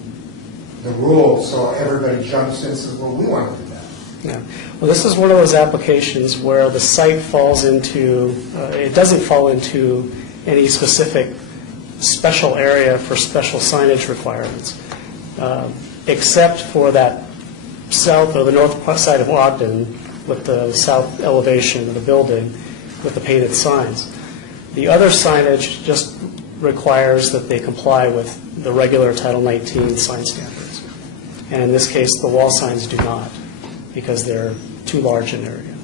the rules, so everybody jumps in and says, well, we want to do that. Yeah. Well, this is one of those applications where the site falls into, it doesn't fall into any specific special area for special signage requirements, except for that south or the north side of Ogden with the south elevation of the building with the painted signs. The other signage just requires that they comply with the regular Title 19 sign standards. And in this case, the wall signs do not, because they're too large an area.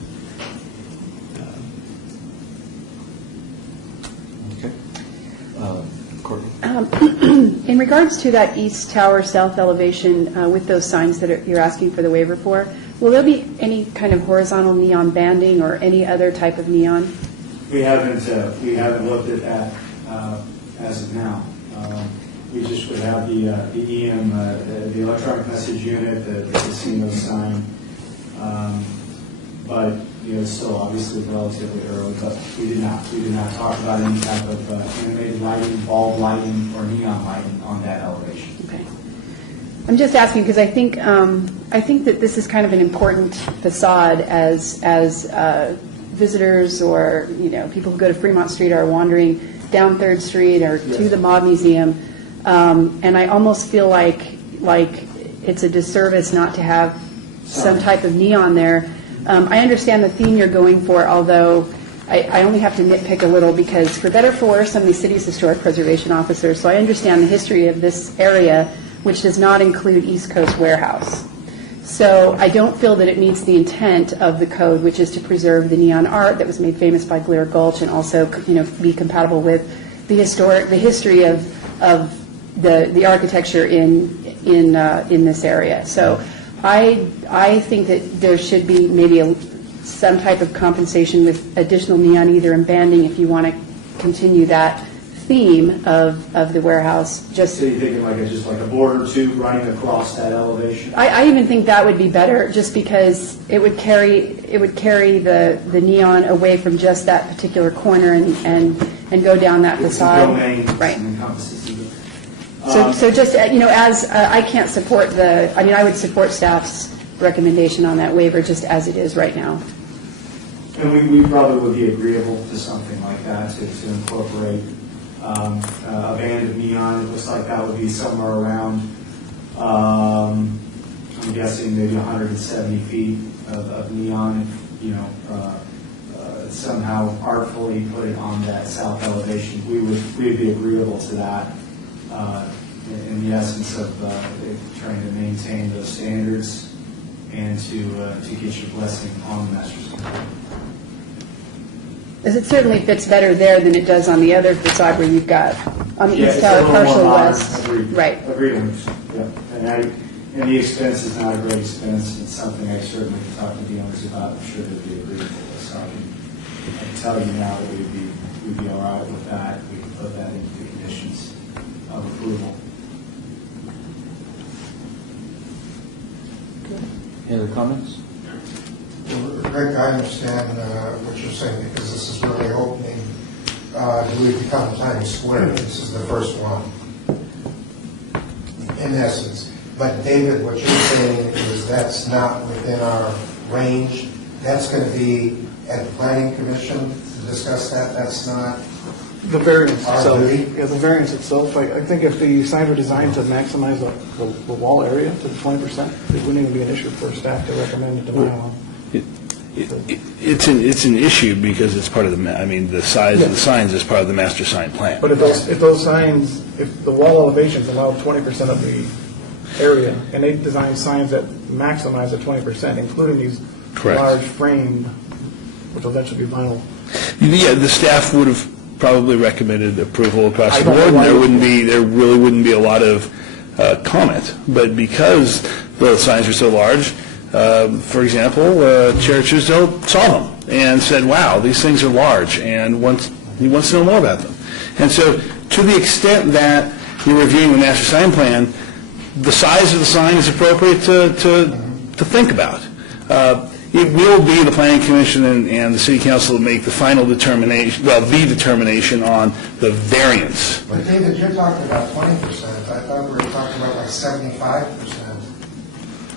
Okay. Courtney? In regards to that east tower, south elevation, with those signs that you're asking for the waiver for, will there be any kind of horizontal neon banding or any other type of neon? We haven't looked at that as of now. We just would have the EM, the electronic message unit, the casino sign. But, it's still obviously relatively early, but we did not talk about any type of animated lighting, bulb lighting, or neon lighting on that elevation. Okay. I'm just asking because I think that this is kind of an important facade as visitors or people who go to Fremont Street are wandering down 3rd Street or to the Mob Museum, and I almost feel like it's a disservice not to have some type of neon there. I understand the theme you're going for, although I only have to nitpick a little because, for better or for worse, I'm the city's historic preservation officer, so I understand the history of this area, which does not include East Coast Warehouse. So I don't feel that it meets the intent of the code, which is to preserve the neon art that was made famous by Glare Gulch and also, be compatible with the history of the architecture in this area. So I think that there should be maybe some type of compensation with additional neon, either in banding if you want to continue that theme of the warehouse. So you're thinking just like a border tube running across that elevation? I even think that would be better, just because it would carry the neon away from just that particular corner and go down that It's facade. domain Right. and encompasses it. So just, as I can't support I would support staff's recommendation on that waiver just as it is right now. And we probably would be agreeable to something like that, to incorporate abandoned neon. It looks like that would be somewhere around, I'm guessing maybe 170 feet of neon, somehow artfully put it on that south elevation. We'd be agreeable to that in the essence of trying to maintain those standards and to get your blessing on the master plan. As it certainly fits better there than it does on the other facade where you've got, on the east tower, partial west. Right. Agreed. Yeah. And the expense is not a great expense. It's something I certainly can talk to the owners about. I'm sure they'd be agreeable with. So I can tell you now that we'd be all right with that. We can put that into the conditions of approval. Any other comments? Rick, I understand what you're saying, because this is really opening, do we become Times Square? This is the first one, in essence. But David, what you're saying is that's not within our range. That's going to be at the Planning Commission to discuss that. That's not The variance our itself. duty. Yeah, the variance itself, I think if the signs were designed to maximize the wall area to the 20%, it wouldn't even be an issue for staff to recommend a denial on. It's an issue because it's part of the size of the signs is part of the master sign plan. But if those signs, if the wall elevations allow 20% of the area, and they design signs that maximize the 20%, including these Correct. large framed, which will eventually be vinyl. Yeah, the staff would have probably recommended approval across the I don't know board, and why there really wouldn't be a lot of comment. But because the signs are so large, for example, Chair Truesdale saw them and said, wow, these things are large, and he wants to know more about them. And so to the extent that you're reviewing the master sign plan, the size of the sign is appropriate to think about. It will be the Planning Commission and the City Council to make the final determination, the determination on the variance. But David, you're talking about 20%. I thought we were talking about like 75%.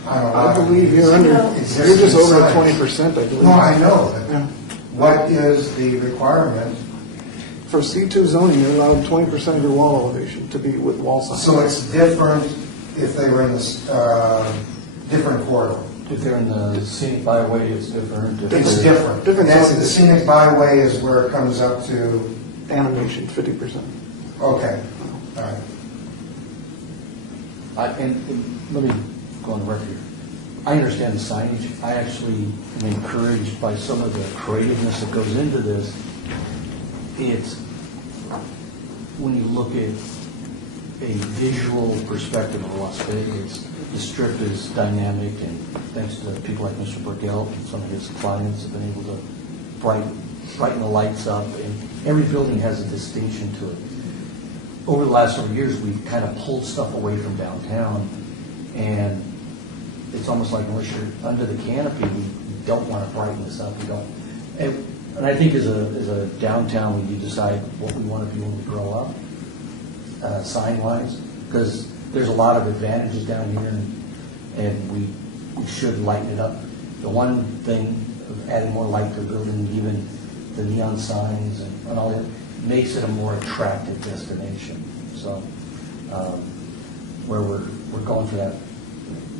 I believe you're just over the 20%, I believe. No, I know. But Yeah. what is the requirement? For C2 zoning, you're allowed 20% of your wall elevation to be with wall signs. So it's different if they were in this different corridor. If they're in the scenic byway, it's different. If It's they're- different. Different That's zoning. the scenic byway is where it comes up to, Animation, 50%. okay, all right. And let me go on the record here. I understand the signage. I actually am encouraged by some of the creativeness that goes into this. It's, when you look at a visual perspective of Las Vegas, the Strip is dynamic, and thanks to people like Mr. Burgell and some of his clients have been able to brighten the lights up, and every building has a distinction to it. Over the last several years, we've kind of pulled stuff away from downtown, and it's almost like unless you're under the canopy, we don't want to brighten this up. We don't. And I think as a downtown, when you decide what we want to be when we grow up, sign-wise, because there's a lot of advantages down here, and we should lighten it up. The one thing of adding more light to the building, even the neon signs and all that, makes it a more attractive destination. So where we're going for that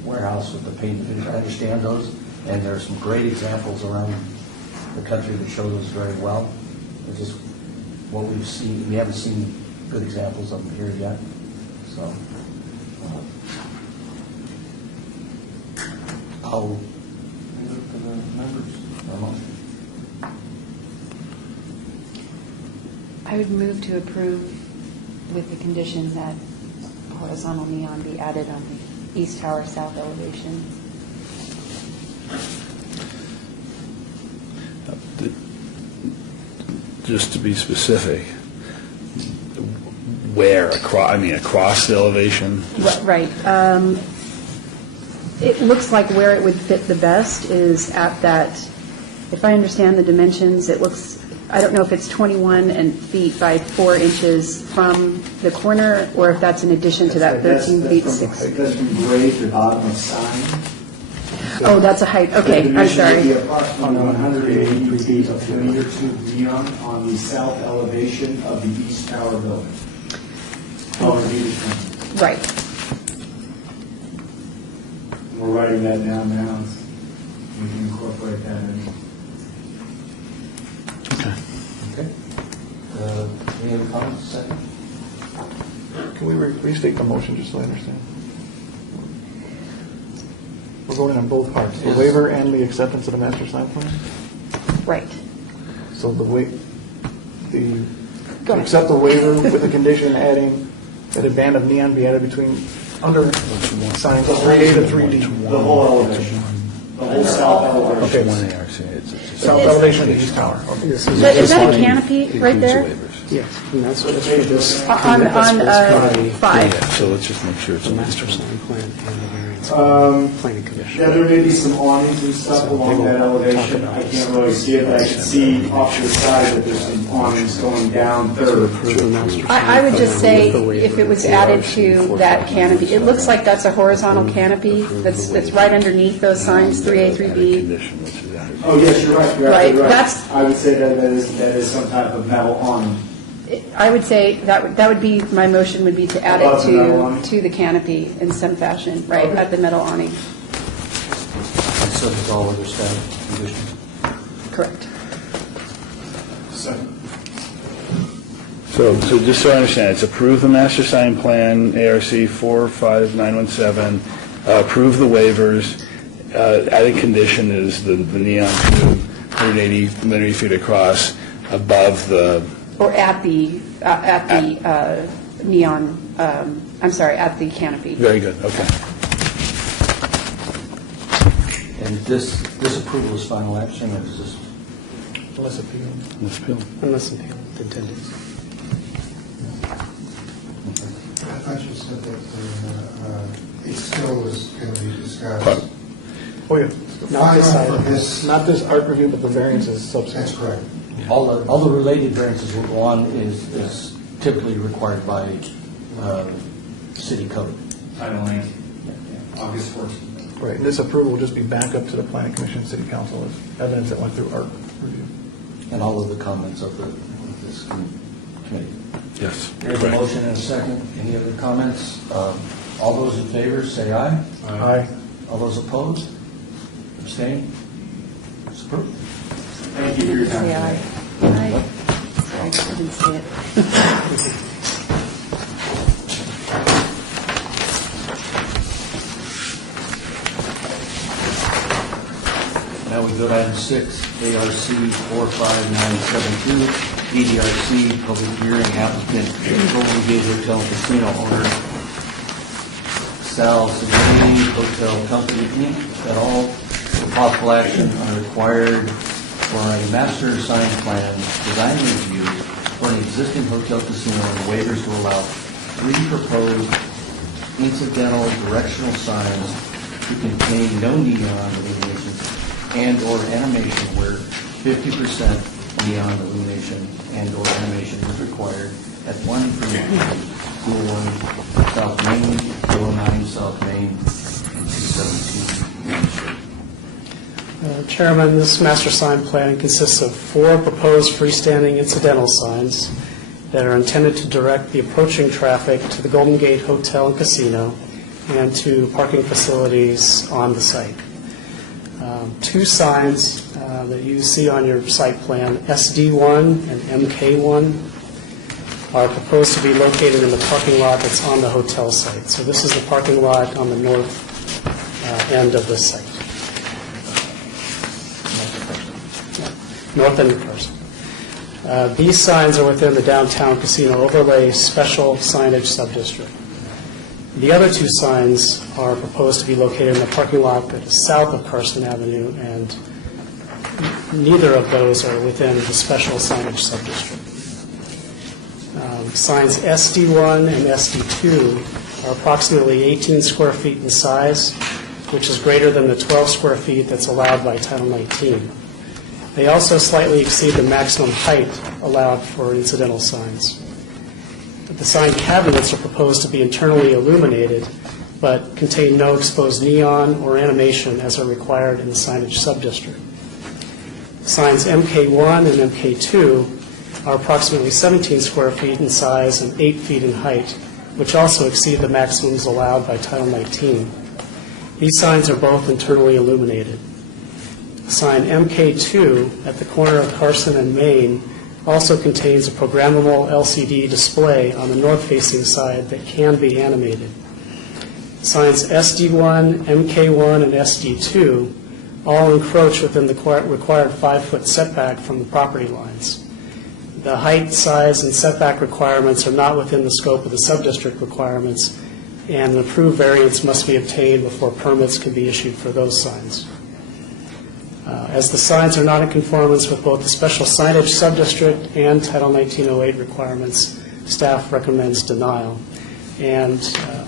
warehouse with the paint and finish, I understand those, and there are some great examples around the country that show those very well. It's just what we've seen, we haven't seen good examples of them here yet. So I'll leave it to the members. I would move to approve with the condition that horizontal neon be added on the east tower south elevation. Just to be specific, where, across the elevation? Right. It looks like where it would fit the best is at that, if I understand the dimensions, it looks, I don't know if it's 21 feet by 4 inches from the corner, or if that's in addition to that 13 feet 6. It doesn't grade the bottom of sign. Oh, that's a height, The okay, I'm dimension would be sorry. approximately 180 feet of meter tube neon on the south elevation of the east tower building. Color meter trim. Right. We're writing that down now. We can incorporate that in. Okay. Any other comments? Second? Can we restate the motion, just so I understand? We're voting on both parts, the Yes. waiver and the acceptance of the master sign plan? Right. So the Go ahead. accept the waiver with the condition adding that a band of neon be added between, under signs of 3A to 3D. The whole elevation, the whole south elevation. Okay. South elevation of the east tower. Okay. Is that a canopy right there? Yes, and that's what it's for this. On 5. So let's just make sure it's The a master sign plan and the variance planning commission. Yeah, there may be some awnings and stuff along that elevation. I can't really see it, but I can see off to the side that there's some awnings going down third. Approve the master sign I would just plan say, with the waiver. if it was added to that canopy, it looks like that's a horizontal canopy that's right underneath those signs, 3A, 3B. Oh, yes, you're right, you're Right, absolutely right. that's- I would say that that is some type of metal awning. I would say that would be, my motion would be to add it Above the metal awning? to the canopy in some fashion, right, at the metal awning. And subject to all other staff conditions. Correct. Second. So just so I understand, it's approve the master sign plan, ARC 45917, approve the waivers, added condition is the neon tube, 180 linear feet across, above the, Or at the neon, I'm sorry, at the canopy. very good, okay. And this approval is final action, or is this? Unless appealed. Ms. Peel? Unless appealed, intended. I thought you said that it still was going to be discussed. Oh, yeah. Not this Final item. for this, Not this art review, but the variances subsequent. that's correct. All the related variances will go on is typically required by city code. Title 9, August 14th. Right, and this approval will just be back up to the planning commission and city council as evidence that went through art review. And all of the comments of this committee. Yes. There's a motion and a second. Any other comments? All those in favor, say aye. Aye. All those opposed? Abstain? It's approved. Thank you for your time. Say aye. Aye. Sorry, I didn't see it. Now we go to item 6, ARC 45972, DDRC, public hearing, applicant, Golden Gate Hotel and Casino owner, Sal Sabini Hotel Company, Inc., et al., for possible action on required for a master sign plan design review for an existing hotel casino and waivers to allow 3 proposed incidental directional signs to contain no neon illumination and/or animation where 50% neon illumination and/or animation is required at 131 South Main, 209 South Main, and 217 Main Street. Chairman, this master sign plan consists of 4 proposed freestanding incidental signs that are intended to direct the approaching traffic to the Golden Gate Hotel and Casino and to parking facilities on the site. 2 signs that you see on your site plan, SD1 and MK1, are proposed to be located in the parking lot that's on the hotel site. So this is the parking lot on the north end of the site. North end of Carson. These signs are within the downtown casino overlay special signage subdistrict. The other 2 signs are proposed to be located in the parking lot that is south of Carson Avenue, and neither of those are within the special signage subdistrict. Signs SD1 and SD2 are approximately 18 square feet in size, which is greater than the 12 square feet that's allowed by Title 19. They also slightly exceed the maximum height allowed for incidental signs. The sign cabinets are proposed to be internally illuminated but contain no exposed neon or animation as are required in the signage subdistrict. Signs MK1 and MK2 are approximately 17 square feet in size and 8 feet in height, which also exceed the maximums allowed by Title 19. These signs are both internally illuminated. Sign MK2 at the corner of Carson and Main also contains a programmable LCD display on the north-facing side that can be animated. Signs SD1, MK1, and SD2 all encroach within the required 5-foot setback from the property lines. The height, size, and setback requirements are not within the scope of the subdistrict requirements, and an approved variance must be obtained before permits can be issued for those signs. As the signs are not in conformance with both the special signage subdistrict and Title 1908 requirements, staff recommends denial. And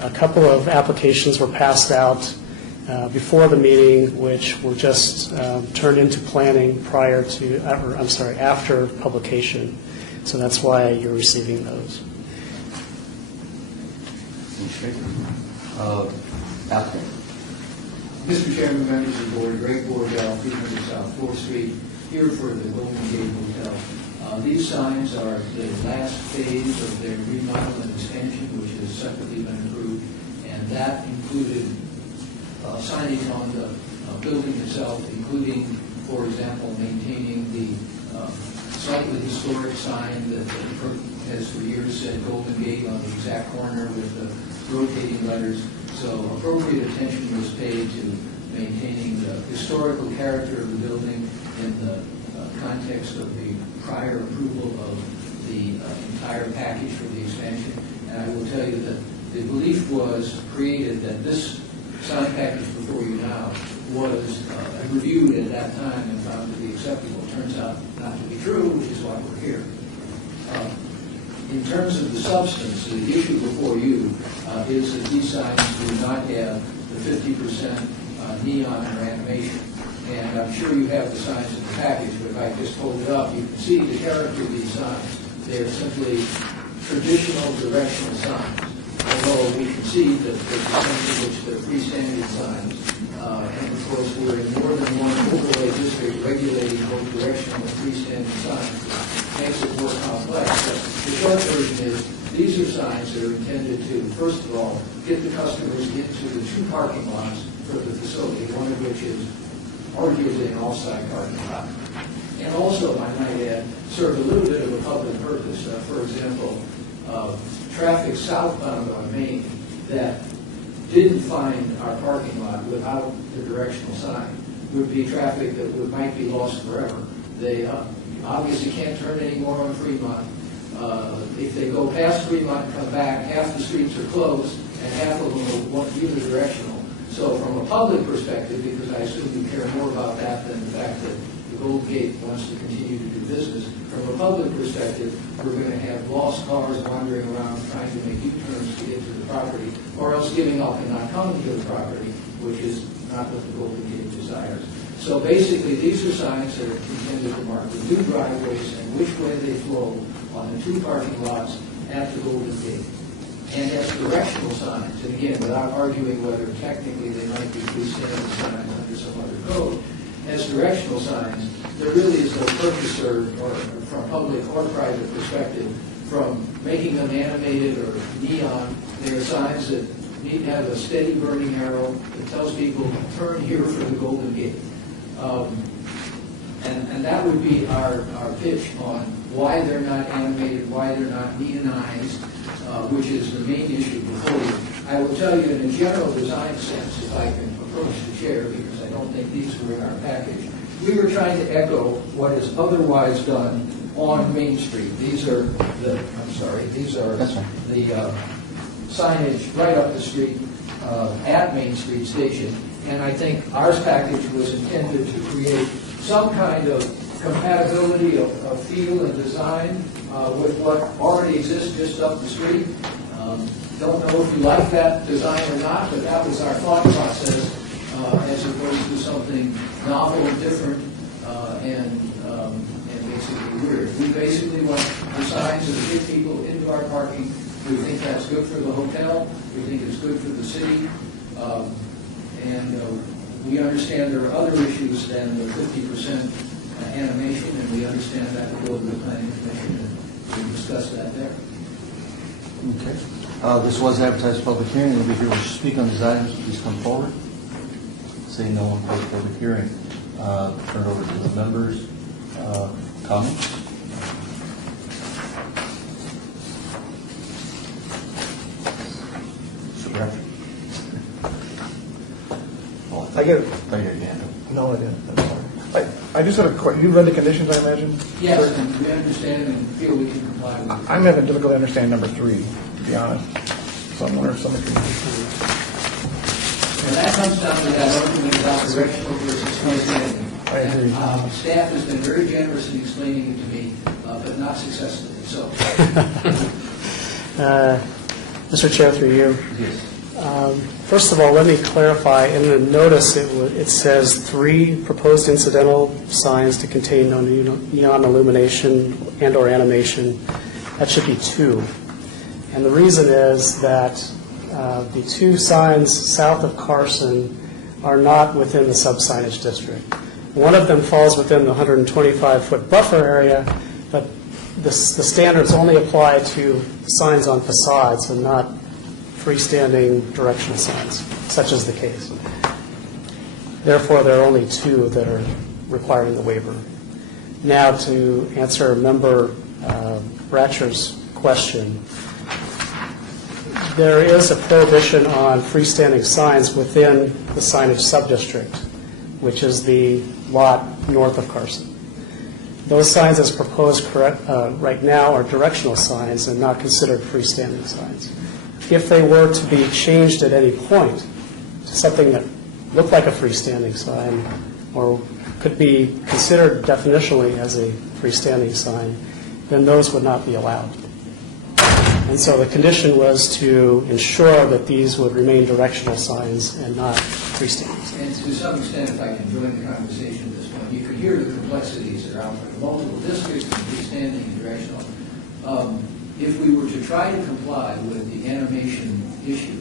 a couple of applications were passed out before the meeting, which were just turned into planning after publication. So that's why you're receiving those. Applicant. Mr. Chairman, members of the board, Greg Bordell, 300 South 4th Street, here for the Golden Gate Hotel. These signs are the last phase of their remodel and expansion, which has separately been approved, and that included signage on the building itself, including, for example, maintaining the slightly historic sign that has for years said Golden Gate on the exact corner with the rotating letters. So appropriate attention was paid to maintaining the historical character of the building in the context of the prior approval of the entire package for the expansion. And I will tell you that the belief was created that this sign package before you now was reviewed at that time and found to be acceptable. Turns out not to be true, which is why we're here. In terms of the substance, the issue before you is that these signs do not have the 50% neon or animation. And I'm sure you have the signs in the package, but if I just hold it up, you can see the character of these signs. They're simply traditional directional signs, although we can see that there's a sense in which they're freestanding signs. And of course, we're in more than one overlay district regulating both directional and freestanding signs. Makes it more complex. But the short version is these are signs that are intended to, first of all, get the customers into the two parking lots for the facility, one of which is arguably an off-site parking lot. And also, I might add, serve a little bit of a public purpose. For example, traffic southbound on Main that didn't find our parking lot without the directional sign would be traffic that might be lost forever. They obviously can't turn anymore on Fremont. If they go past Fremont and come back, half the streets are closed and half of them are unidirectional. So from a public perspective, because I assume you care more about that than the fact that the Golden Gate wants to continue to do business, from a public perspective, we're going to have lost cars wandering around trying to make U-turns to get to the property, or else giving up and not coming to the property, which is not what the Golden Gate desires. So basically, these are signs that are intended to mark the new driveways and which way they flow on the two parking lots at the Golden Gate. And as directional signs, and again, without arguing whether technically they might be freestanding signs under some other code, as directional signs, there really is no purpose or from public or private perspective from making them animated or neon. They are signs that need to have a steady burning arrow that tells people, turn here for the Golden Gate. And that would be our pitch on why they're not animated, why they're not neonized, which is the main issue before you. I will tell you in a general design sense, if I can approach the chair, because I don't think these were in our package, we were trying to echo what is otherwise done on Main Street. These are the signage right up the street at Main Street Station. And I think our package was intended to create some kind of compatibility of feel and design with what already exists just up the street. Don't know if you like that design or not, but that was our thought process as opposed to something novel and different and basically weird. We basically want the signs that get people into our parking We think that's good for the hotel, we think it's good for the city, and we understand there are other issues than the 50% animation, and we understand that will go to the planning commission, and we'll discuss that there. Okay. This was advertised public hearing. Anybody here wish to speak on these items, please come forward. Say no one close public hearing. Turn it over to the members. Comments? Mr. Bradford? I get it. I got your hand up. No, I didn't. I'm sorry. I just had a question. You read the conditions, I imagine? Yes, and we understand and feel we can comply with it. I'm having difficulty understanding number 3, to be honest. So I'm wondering if somebody can... And that comes down to that argument about directional versus freestanding. I agree. And, staff has been very generous in explaining it to me, but not successfully, so. Mr. Chair, through you. Yes. First of all, let me clarify, in the notice, it says 3 proposed incidental signs to contain no neon illumination and/or animation. That should be 2. And the reason is that the 2 signs south of Carson are not within the sub-signage district. One of them falls within the 125-foot buffer area, but the standards only apply to signs on facades and not freestanding directional signs, such as the case. Therefore, there are only 2 that are requiring the waiver. Now, to answer Member Bratcher's question, there is a prohibition on freestanding signs within the signage subdistrict, which is the lot north of Carson. Those signs as proposed right now are directional signs and not considered freestanding signs. If they were to be changed at any point to something that looked like a freestanding sign or could be considered definitionally as a freestanding sign, then those would not be allowed. And so the condition was to ensure that these would remain directional signs and not freestanding signs. And to some extent, if I can join the conversation at this point, you could hear the complexities that are out there, multiple districts, freestanding and directional. If we were to try to comply with the animation issue,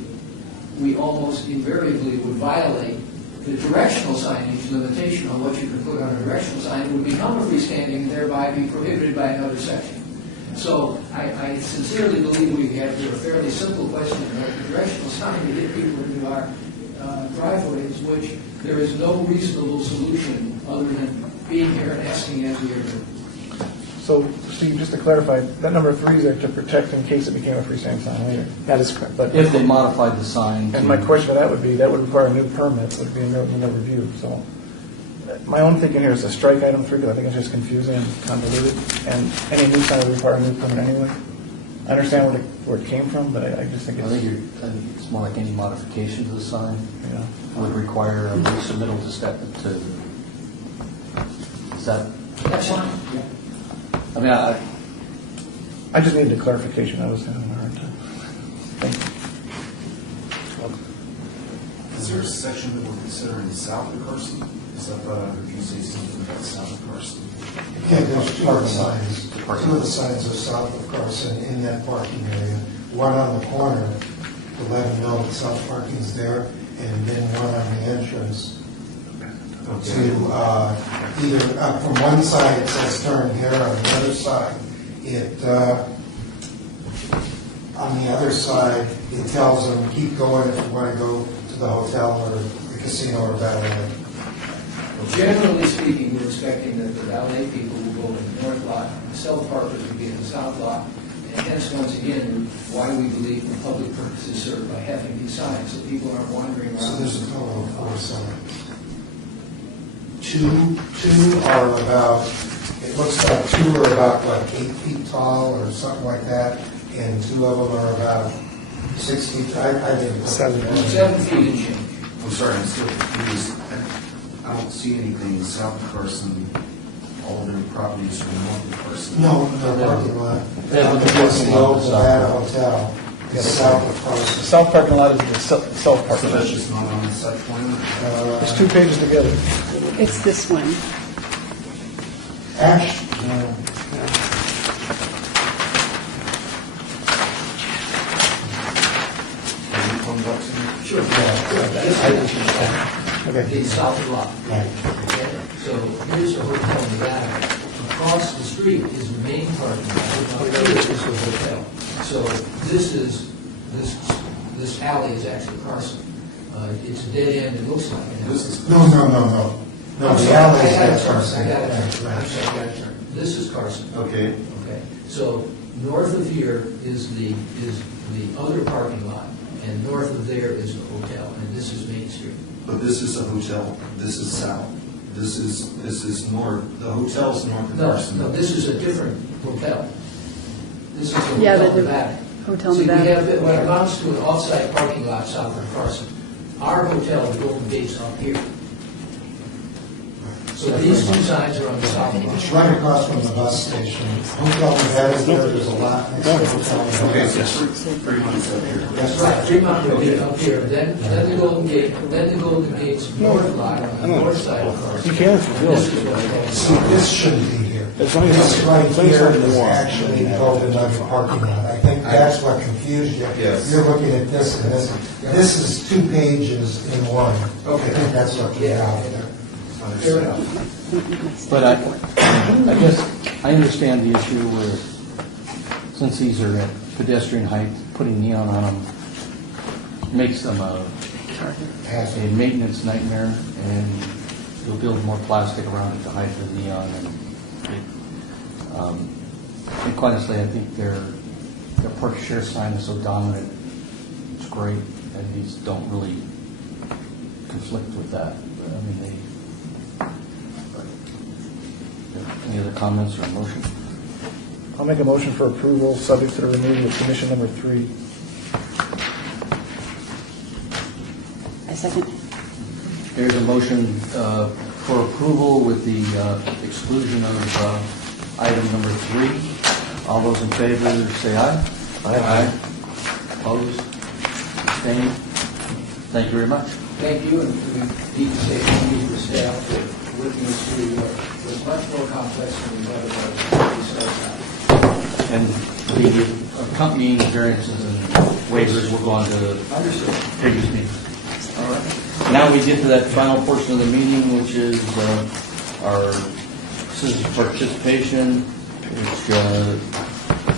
we almost invariably would violate the directional signage limitation on what you can put on a directional sign. It would become a freestanding and thereby be prohibited by another section. So I sincerely believe we have here a fairly simple question about the directional sign to get people into our driveways, which there is no reasonable solution other than being here and asking as we are doing. So, Steve, just to clarify, that number 3 is there to protect in case it became a freestanding sign later. That is correct. But If they modified the sign. And my question to that would be, that would require a new permit, would be a new review. So my own thinking here is to strike item 3, because I think it's just confusing and convoluted, and any new sign would require a new permit anyway. I understand where it came from, but I just think I think it's more like any modification to the sign yeah. would require a resubmittal to step to, is that, That's fine. I mean, I just needed a clarification. I was having a hard time. Thank you. Is there a section that we're considering south of Carson? Is that, if you say something about south of Carson? Yeah, there's 2 of the signs. 2 of the signs are south of Carson in that parking area. One on the corner to let them know that south parking is there, and then one on the entrance to either, from one side it says turn here, on the other side, on the other side, it tells them keep going if you want to go to the hotel or the casino or valet. Generally speaking, we're expecting that the valet people will go in the north lot, the self-parkers will be in the south lot, and hence, once again, why we believe the public purpose is served by having these signs, so people aren't wandering around. So there's a total of 4 signs. Two are about, it looks like 2 are about like 8 feet tall or something like that, and 2 of them are about 6 feet. I didn't. 7 7 feet in change. I'm sorry, I'm still confused. I don't see anything south of Carson. All their properties are north of Carson. No, the parking lot. Yeah, The casino, the Nevada Hotel, is south of Carson. South parking lot is the self So parking. that's just not on the site plan? It's 2 pages together. It's this one. The south lot. Okay? So here's the hotel in the back. Across the street is the main parking lot. Up here is the hotel. So this alley is actually Carson. It's a dead end, it looks like. No, no, the alley is at Carson. I got it. I'm sorry, I got it. This is Carson. Okay. Okay, so north of here is the other parking lot, and north of there is the hotel, and this is Main Street. But this is a hotel, this is south, this is north, the hotel's north of No, Carson. no, this is a different hotel. This is the Yeah, hotel but in the back. hotel in See, the we back. have what amounts to an off-site parking lot south of Carson. Our hotel, the Golden Gate's up here. So these two signs are on the south It's lot. right across from the bus station. Hotel Nevada is there, there's a lot next to Hotel Nevada. Okay, so Fremont's up here. That's right, Fremont will be up here, then the Golden Gate, then the Golden Gate's north lot on the north side of Carson. You can if you This will. is what I'm See, this shouldn't be here. As long as it's- This right as long as it's here not is warm. actually Golden Nugget parking lot. I think that's what confused you. Yes. You're looking at this and this. This is 2 pages in one. Okay. I think that's what you got there. Fair enough. But I guess, I understand the issue where, since these are at pedestrian height, putting neon on them makes them a maintenance nightmare, and you'll build more plastic around it to hide the neon. And quite honestly, I think their park share sign is so dominant, it's great, and these don't really conflict with that. I mean, any other comments or motion? I'll make a motion for approval, subject to the removal of condition number 3. A second. There's a motion for approval with the exclusion of item number 3. All those in favor, say aye. Aye. Opposed? Abstained? Thank you very much. Thank you, and we need to say thank you to the staff for working us through what was much more complex than we thought it was. And the accompanying variances and waivers will go on to previous meetings. All right. Now we get to that final portion of the meeting, which is our citizen participation, which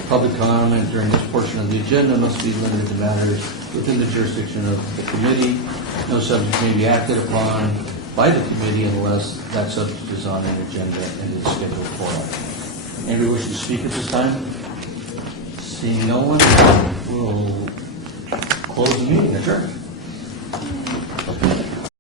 public comment during this portion of the agenda must be limited to matters within the jurisdiction of the committee. No subject may be acted upon by the committee unless that subject is on an agenda and is scheduled for it. Anybody wish to speak at this time? Seeing no one, we'll close the meeting. Adjourn.